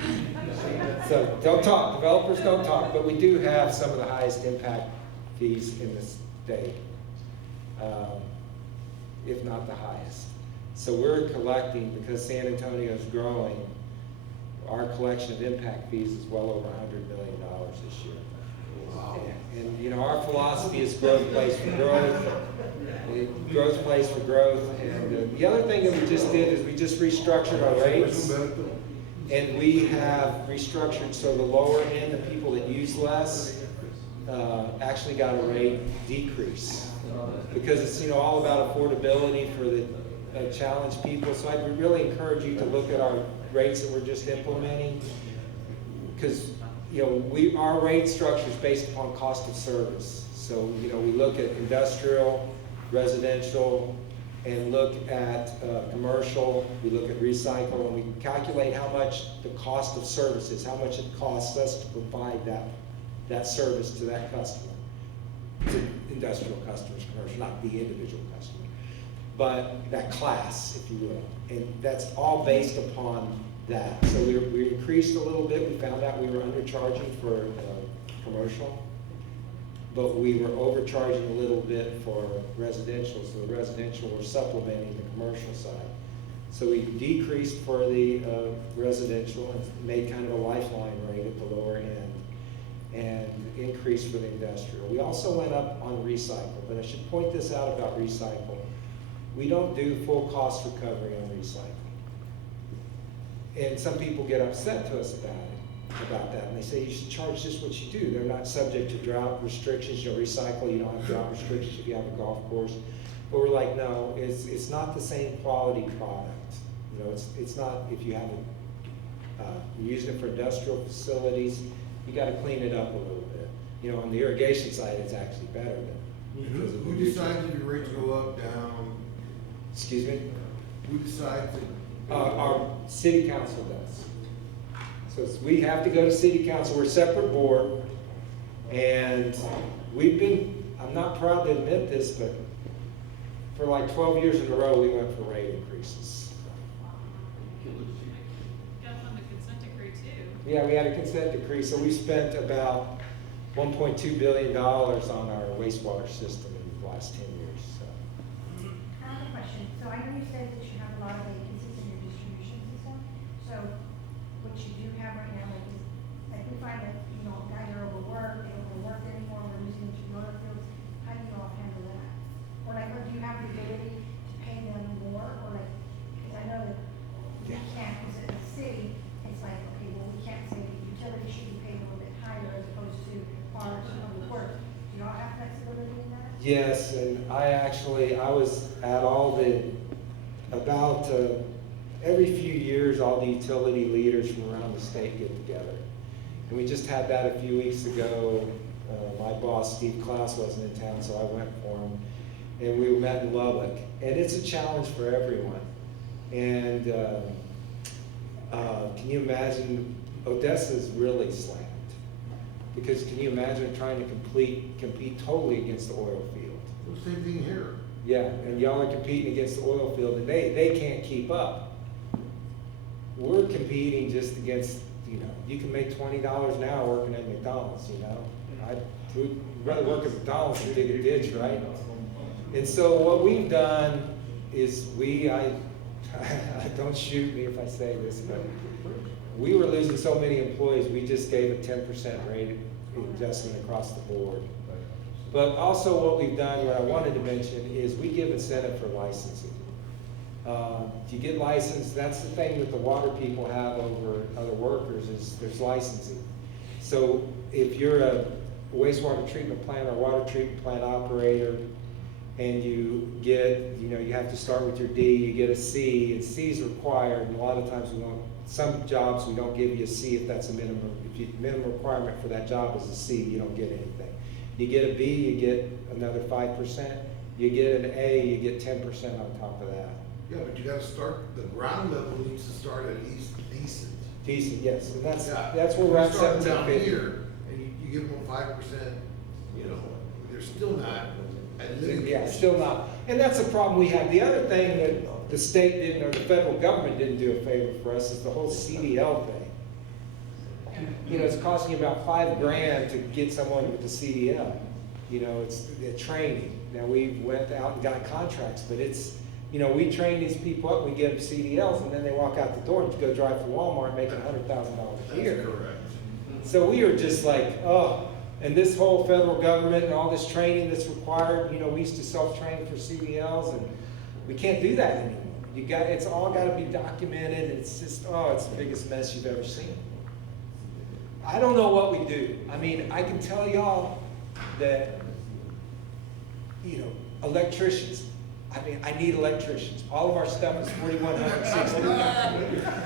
So don't talk, developers don't talk, but we do have some of the highest impact fees in the state, if not the highest. So we're collecting, because San Antonio is growing, our collection of impact fees is well over $100 million this year. And our philosophy is growth pays for growth. Growth pays for growth. And the other thing that we just did is we just restructured our rates. And we have restructured so the lower end, the people that use less, actually got a rate decrease. Because it's all about affordability for the challenged people. So I would really encourage you to look at our rates that we're just implementing. Because our rate structure is based upon cost of service. So, we look at industrial, residential, and look at commercial, we look at recycle, and we can calculate how much the cost of service is, how much it costs us to provide that service to that customer, to industrial customers, commercial, not the individual customer, but that class, if you will. And that's all based upon that. So we increased a little bit. We found out we were undercharging for commercial, but we were overcharging a little bit for residential. So the residential were supplementing the commercial side. So we decreased for the residential and made kind of a lifeline rate at the lower end, and increased for the industrial. We also went up on recycle, but I should point this out about recycle. We don't do full cost recovery on recycle. And some people get upset to us about that, and they say you should charge just what you do. They're not subject to drought restrictions. Recycle, you don't have drought restrictions if you have a golf course. But we're like, no, it's not the same quality product. It's not, if you have you're using it for industrial facilities, you got to clean it up a little bit. On the irrigation side, it's actually better than. Who decides if your rates go up, down? Excuse me? Who decides it? Our city council does. So we have to go to city council. We're a separate board. And I'm not proud to admit this, but for like 12 years in a row, we went for rate increases. Got on the consent decree too. Yeah, we had a consent decree. So we spent about $1.2 billion on our wastewater system in the last 10 years. So. I have a question. So I know you said that you have a lot of vacancies in your distribution system. So Yes, and I was at all every few years, all the utility leaders from around the state get together. And we just had that a few weeks ago. My boss, Steve Klaus, wasn't in town, so I went for him. And we met in Lubbock. And it's a challenge for everyone. And can you imagine, Odessa's really slammed. Because can you imagine trying to compete totally against the oil field? Well, same thing here. Yeah, and y'all are competing against the oil field, and they can't keep up. We're competing just against, you can make $20 an hour working at McDonald's, I'd rather work at McDonald's than dig a ditch, right? And so what we've done is don't shoot me if I say this, but we were losing so many employees, we just gave a 10% rate adjustment across the board. But also what we've done, what I wanted to mention, is we give incentive for licensing. To get licensed, that's the thing that the water people have over other workers, is there's licensing. So if you're a wastewater treatment plant or water treatment plant operator, and you get, you have to start with your D, you get a C, and C is required, and a lot of times some jobs we don't give you a C if that's a minimum. If minimum requirement for that job is a C, you don't get anything. You get a B, you get another 5%. You get an A, you get 10% on top of that. Yeah, but you gotta start, the ground level needs to start at least decent. Decent, yes, and that's Yeah. where we're at. Starting down 1750. here, and you give them 5%, they're still not at living Yeah, conditions. still not. And that's a problem we have. The other thing that the state didn't, or the federal government didn't do a favor for us, is the whole CDL thing. It's costing you about $5,000 to get someone with the CDL. It's the training. Now, we went out and got contracts, but it's, we train these people up, we get them CDLs, and then they walk out the door and go drive for Walmart making $100,000 a year. That's correct. So we are just like, oh, and this whole federal government and all this training that's required, we used to self-train for CDLs, and we can't do that anymore. It's all got to be documented, and it's just, it's the biggest mess you've ever seen. I don't know what we do. I mean, I can tell y'all that, electricians, I need electricians. All of our stuff is 4160.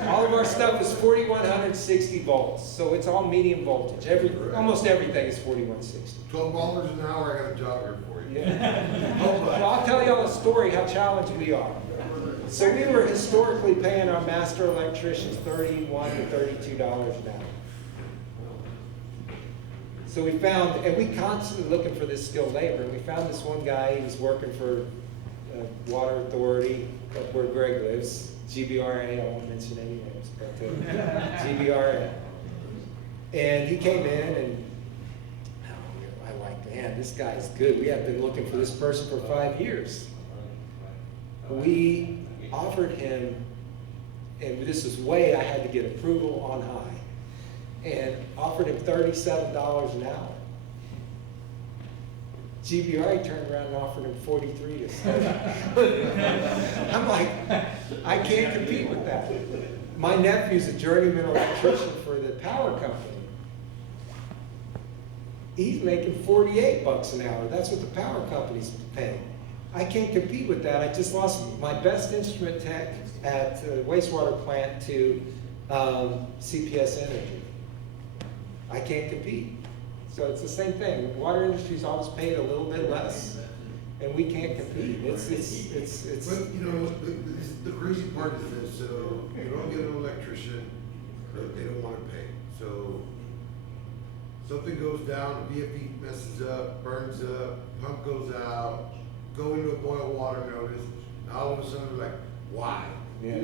All of our stuff is 4160 volts. So it's all medium voltage. Almost everything is 4160. $12 an hour, I got a job here for you. Yeah. Well, I'll tell y'all a story how challenged we are. So we were historically paying our master electricians $31 to $32 an hour. So we found, and we constantly looking for this skilled labor, and we found this one guy, he was working for Water Authority up where Greg lives, GBRA, I won't mention any names, but GBRA. And he came in and I like, man, this guy's good. We have been looking for this person for 5 years. We offered him, and this was way, I had to get approval on high, and offered him $37 an hour. GBRA turned around and offered him 43 to start. I'm like, I can't compete with that. My nephew's a journeyman electrician for the power company. He's making 48 bucks an hour. That's what the power company's paying. I can't compete with that. I just lost my best instrument tech at the wastewater plant to CPS Energy. I can't compete. So it's the same thing. The water industry's always paid a little bit less, and we can't compete. It's. But the crazy part is this: so you don't get an electrician, but they don't want to pay. So something goes down, the VFD messes up, burns up, pump goes out, go into a boil water notice, and all of a sudden they're like, why? Yeah.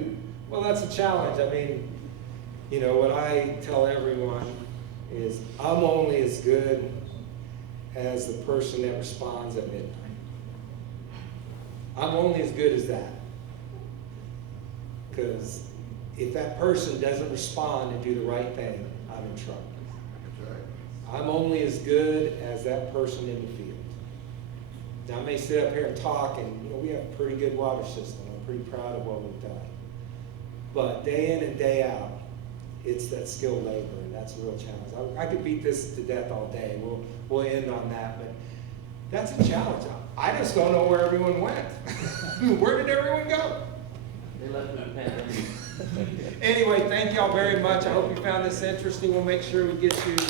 Well, that's a challenge. I mean, what I tell everyone is I'm only as good as the person that responds at midnight. I'm only as good as that. Because if that person doesn't respond and do the right thing, I'm in trouble. That's right. I'm only as good as that person in the field. Now, I may sit up here and talk, and we have a pretty good water system. I'm pretty proud of what we've done. But day in and day out, it's that skilled labor, and that's a real challenge. I could beat this to death all day. We'll end on that, but that's a challenge. I just don't know where everyone went. Where did everyone go? They left in the pandemic. Anyway, thank y'all very much. I hope you found this interesting. We'll make sure we get you. He's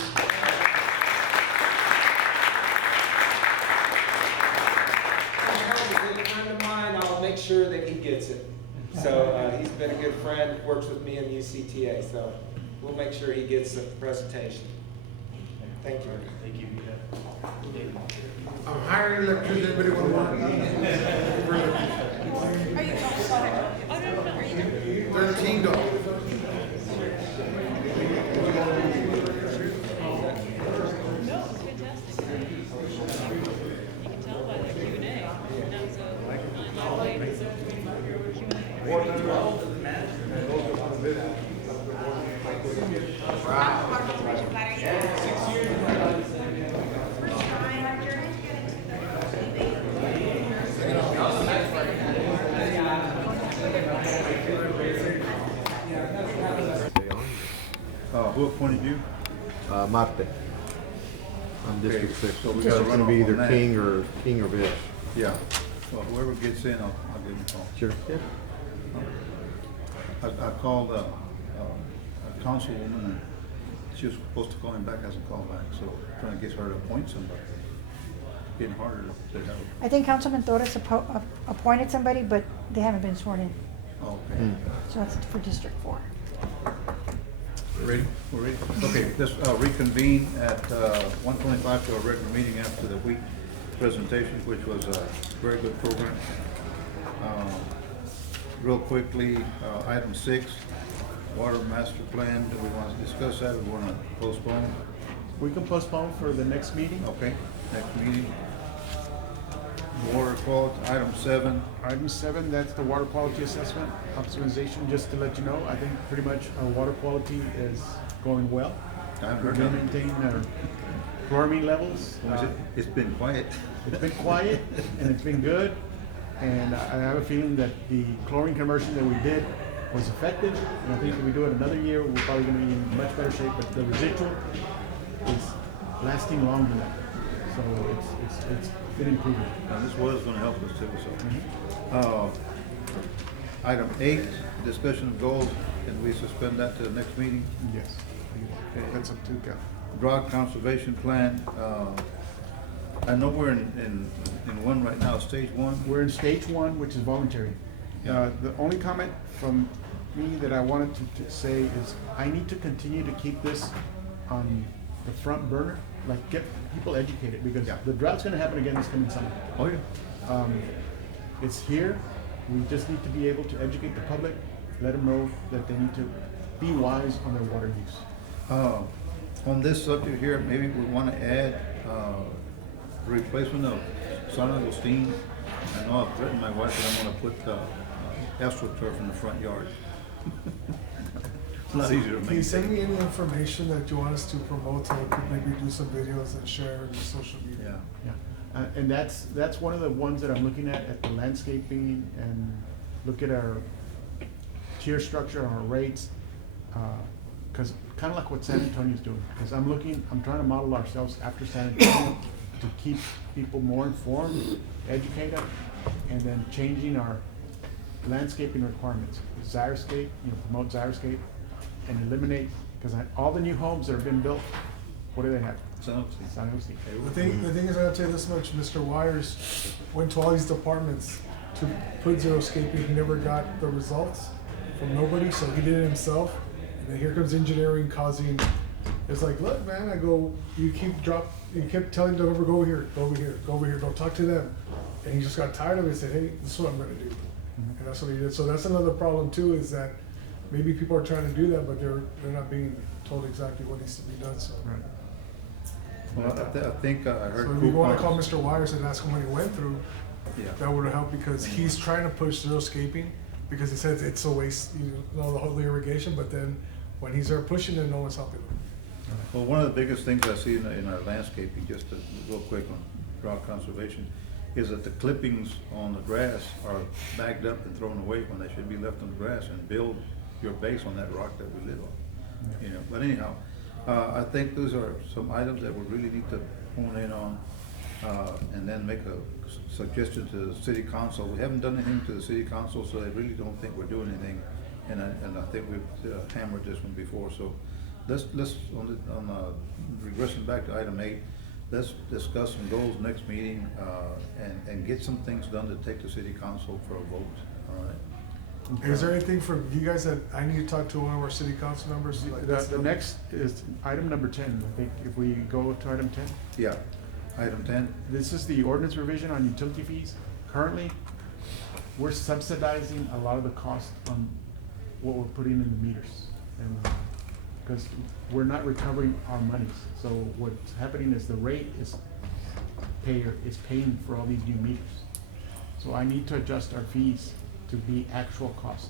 a good friend of mine. I'll make sure that he gets it. So he's been a good friend, works with me in UCTA. So we'll make sure he gets the presentation. Thank you. Thank you. I'm hiring electricians, anybody want to work? $13. No, it's fantastic. You can tell by the Q&A. That was a lively Who appointed you? Marte. I'm Okay, District 6. so we It's gotta gonna run be off on either that. King or Vish. Yeah. Well, whoever gets in, I'll give him a call. Sure. I called a councilwoman, and she was supposed to call him back, hasn't called back, so trying to get her to appoint somebody. Getting harder to have. I think Councilman Torres appointed somebody, but they haven't been sworn in. Okay. So that's for District 4. Ready? We're ready? Okay, let's reconvene at 1:25 to our regular meeting after the week presentation, which was a very good program. Real quickly, item 6, water master plan. Do we want to discuss that or we want to postpone? We can postpone for the next meeting. Okay, next meeting. Water quality, item 7. Item 7, that's the water quality assessment optimization. Just to let you know, I think pretty much our water quality is going well. I've We're heard that. maintaining our chloramine levels. It's been quiet. It's been quiet and it's been good. And I have a feeling that the chlorine conversion that we did was effective. And I think if we do it another year, we're probably going to be in much better shape. But the residual is lasting longer than that. So it's been improving. Now, this was going to help us too, so. Item 8, discussion of goals. Can we suspend that to the next meeting? Yes. Okay. That's up to Cal. Drought conservation plan. I know we're in one right now, stage 1. We're in stage 1, which is voluntary. The only comment from me that I wanted to say is I need to continue to keep this on the front burner, like get people educated, because the drought's gonna happen again this coming summer. Oh, yeah. It's here. We just need to be able to educate the public, let them know that they need to be wise on their water use. On this subject here, maybe we want to add replacement of San Agustin. I know I've threatened my wife that I'm going to put astroturf in the front yard. It's not easier to Can you make. send me any information that you want us to promote, so we could maybe do some videos and share in the social media? Yeah. Yeah, and that's one of the ones that I'm looking at the landscaping and look at our tier structure, our rates, because kind of like what San Antonio's doing. Because I'm trying to model ourselves after San Antonio to keep people more informed, educate them, and then changing our landscaping requirements. Xeriscape, promote Xeriscape, and eliminate, because all the new homes that have been built, what do they have? San Agustin. The thing is, I gotta tell you this much, Mr. Wires went to all these departments to put xeriscaping, he never got the results from nobody, so he did it himself. And then here comes engineering causing, it's like, look, man, you kept telling them over, go over here, go over here, go over here, don't talk to them. And he just got tired of it and said, hey, this is what I'm gonna do. And that's what he did. So that's another problem too, is that maybe people are trying to do that, but they're not being told exactly what needs to be done, so. Right. Well, I think I heard. So if you wanna call Mr. Wires and ask him what he went through, Yeah. that would help, because he's trying to push xeriscaping, because he says it's a waste, the whole irrigation, but then when he's there pushing it, no one's helping him. Well, one of the biggest things I see in our landscaping, just real quick on drought conservation, is that the clippings on the grass are bagged up and thrown away when they should be left on the grass and build your base on that rock that we live on. But anyhow, I think those are some items that we really need to hone in on. and then make a suggestion to the city council. We haven't done anything to the city council, so I really don't think we're doing anything. And I think we've hammered this one before, so let's, regressing back to item 8, let's discuss some goals next meeting, and get some things done to take to city council for a vote, all right? Is there anything from you guys that I need to talk to one of our city council members? Like The next is item number 10, I think, if we go to item 10. Yeah, item 10. This is the ordinance revision on utility fees. Currently, we're subsidizing a lot of the cost on what we're putting in the meters. And because we're not recovering our monies. So what's happening is the rate is paying for all these new meters. So I need to adjust our fees to be actual cost,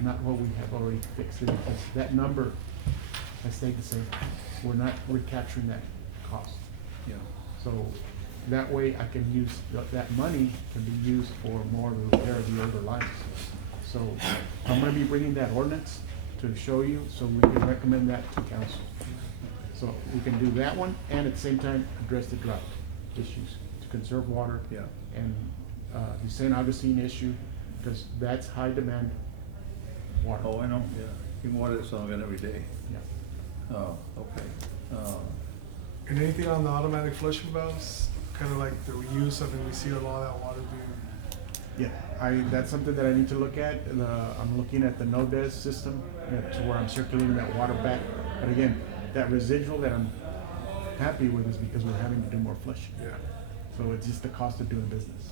not what we have already fixed, because that number has stayed the same. We're not recapturing that cost. Yeah. So that way I can use, that money can be used for more repair of the older lines. So I'm gonna be bringing that ordinance to show you, so we can recommend that to council. So we can do that one, and at the same time, address the drought issues, to conserve water. Yeah. And, the St. Augustine issue, because that's high demand water. Oh, I know, yeah. Even water that's on it every day. Yeah. Oh, okay. And anything on the automatic flushing valves? Kind of like the reuse, I mean, we see a lot of that water being. Yeah, that's something that I need to look at. I'm looking at the no-des system, to where I'm circulating that water back. But again, that residual that I'm happy with is because we're having to do more flushing. Yeah. So it's just the cost of doing business.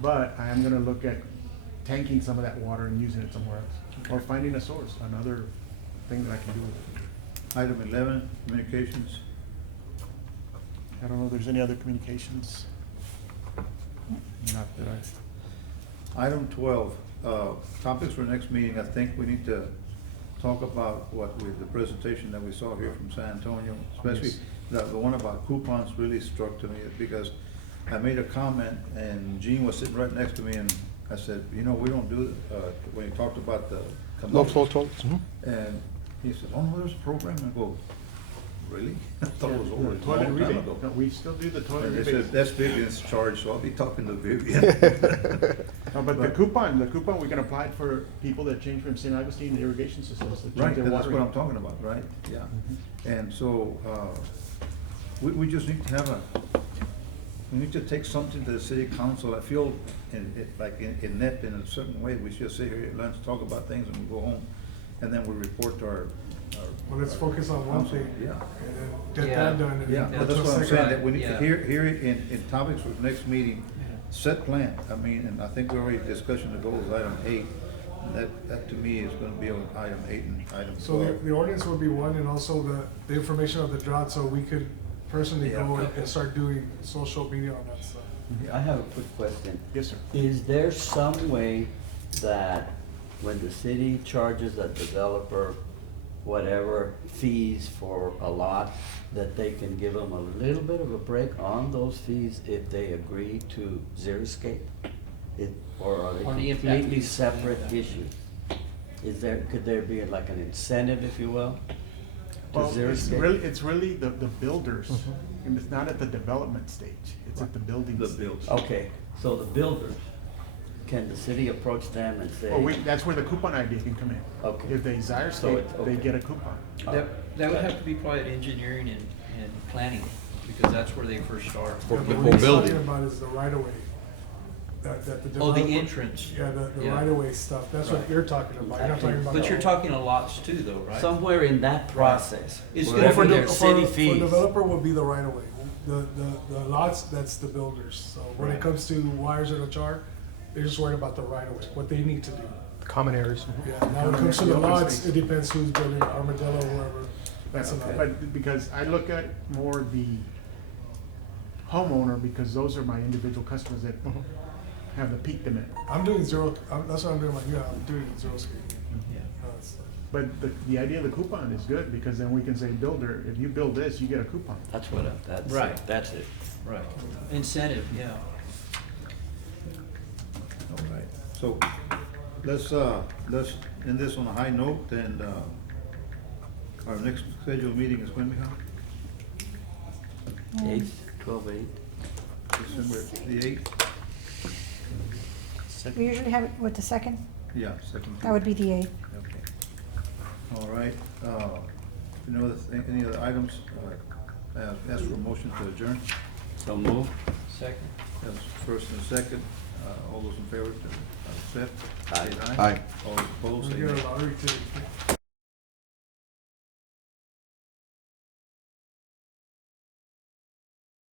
But I am gonna look at tanking some of that water and using it somewhere else, or finding a source, another thing that I can do with it. Item 11, communications. I don't know if there's any other communications. Not that I. Item 12, topics for next meeting. I think we need to talk about the presentation that we saw here from San Antonio, especially Yes. the one about coupons really struck to me, because I made a comment and Gene was sitting right next to me, and I said, we don't do, when he talked about the. Low flow toilets. And he said, oh, no, there's a program. I go, really? I thought it was over a Toilet long time rebate. ago. No, we still do the toilet And they rebate. said, that's Vivian's charge, so I'll be talking to Vivian. No, but the coupon, we can apply it for people that change from St. Augustine irrigation systems. that change Right, their and that's water what I'm rate. talking about, right? Yeah. And so, we just need to have we need to take something to the city council. I feel inept in a certain way. We just sit here at lunch, talk about things, and we go home, and then we report to our. Well, let's focus on one council. thing. Yeah. And then get that done. And Yeah, then but that's go to what I'm a saying, second. that we need to, here in topics for the next meeting, set plan. I mean, and I think we already discussed the goals, item 8. That to me is gonna be on item 8 and item 12. So the ordinance would be one, and also the information of the drought, so we could personally Yeah. go and start doing social media on that stuff. I have a quick question. Yes, sir. Is there some way that when the city charges a developer whatever fees for a lot, that they can give them a little bit of a break on those fees if they agree to xeriscape? Or are they On the impact completely fees. separate issues? Could there be like an incentive, if you will? to Well, xeriscape? it's really the builders, and it's not at the development stage, it's at the building The stage. bills. Okay, so the builders, can the city approach them and say? Well, that's where the coupon idea can come in. Okay. If they So xeriscape, it's they okay. get a coupon. That would have to be probably engineering and planning, because that's where they first start. Yeah, but what he's talking about is the right of way. That the Oh, the developer- entrance. Yeah, the Yeah. right of way stuff. That's what Right. you're talking about. You're not talking about. But you're talking on lots too, though, right? Somewhere in that process, It's For wherever the- there's city For fees. developer will be the right of way. The lots, that's the builders. So when it Right. comes to wires and a char, they're just worried about the right of way, what they need to do. Common areas. Yeah, now when it comes to the lots, it depends who's building, Armadillo, whoever. That's another. But because I look at more the homeowner, because those are my individual customers that have the peak demand. I'm doing zero, that's what I'm doing, like, I'm doing zero screen. Yeah. But the idea of the coupon is good, because then we can say, builder, if you build this, you get a coupon. That's what, that's Right. it, that's it. Right. Incentive, yeah. All right, so let's end this on a high note, and our next scheduled meeting is when, Michal? 8, 12, 8. December the eighth? We usually have it with the second, Yeah, second. that would be the 8th. Okay. All right, any other items? Ask for a motion to adjourn. So move. Second. That's first and second. All those in favor to accept? Aye. All those opposed, say We get nay. a lottery ticket.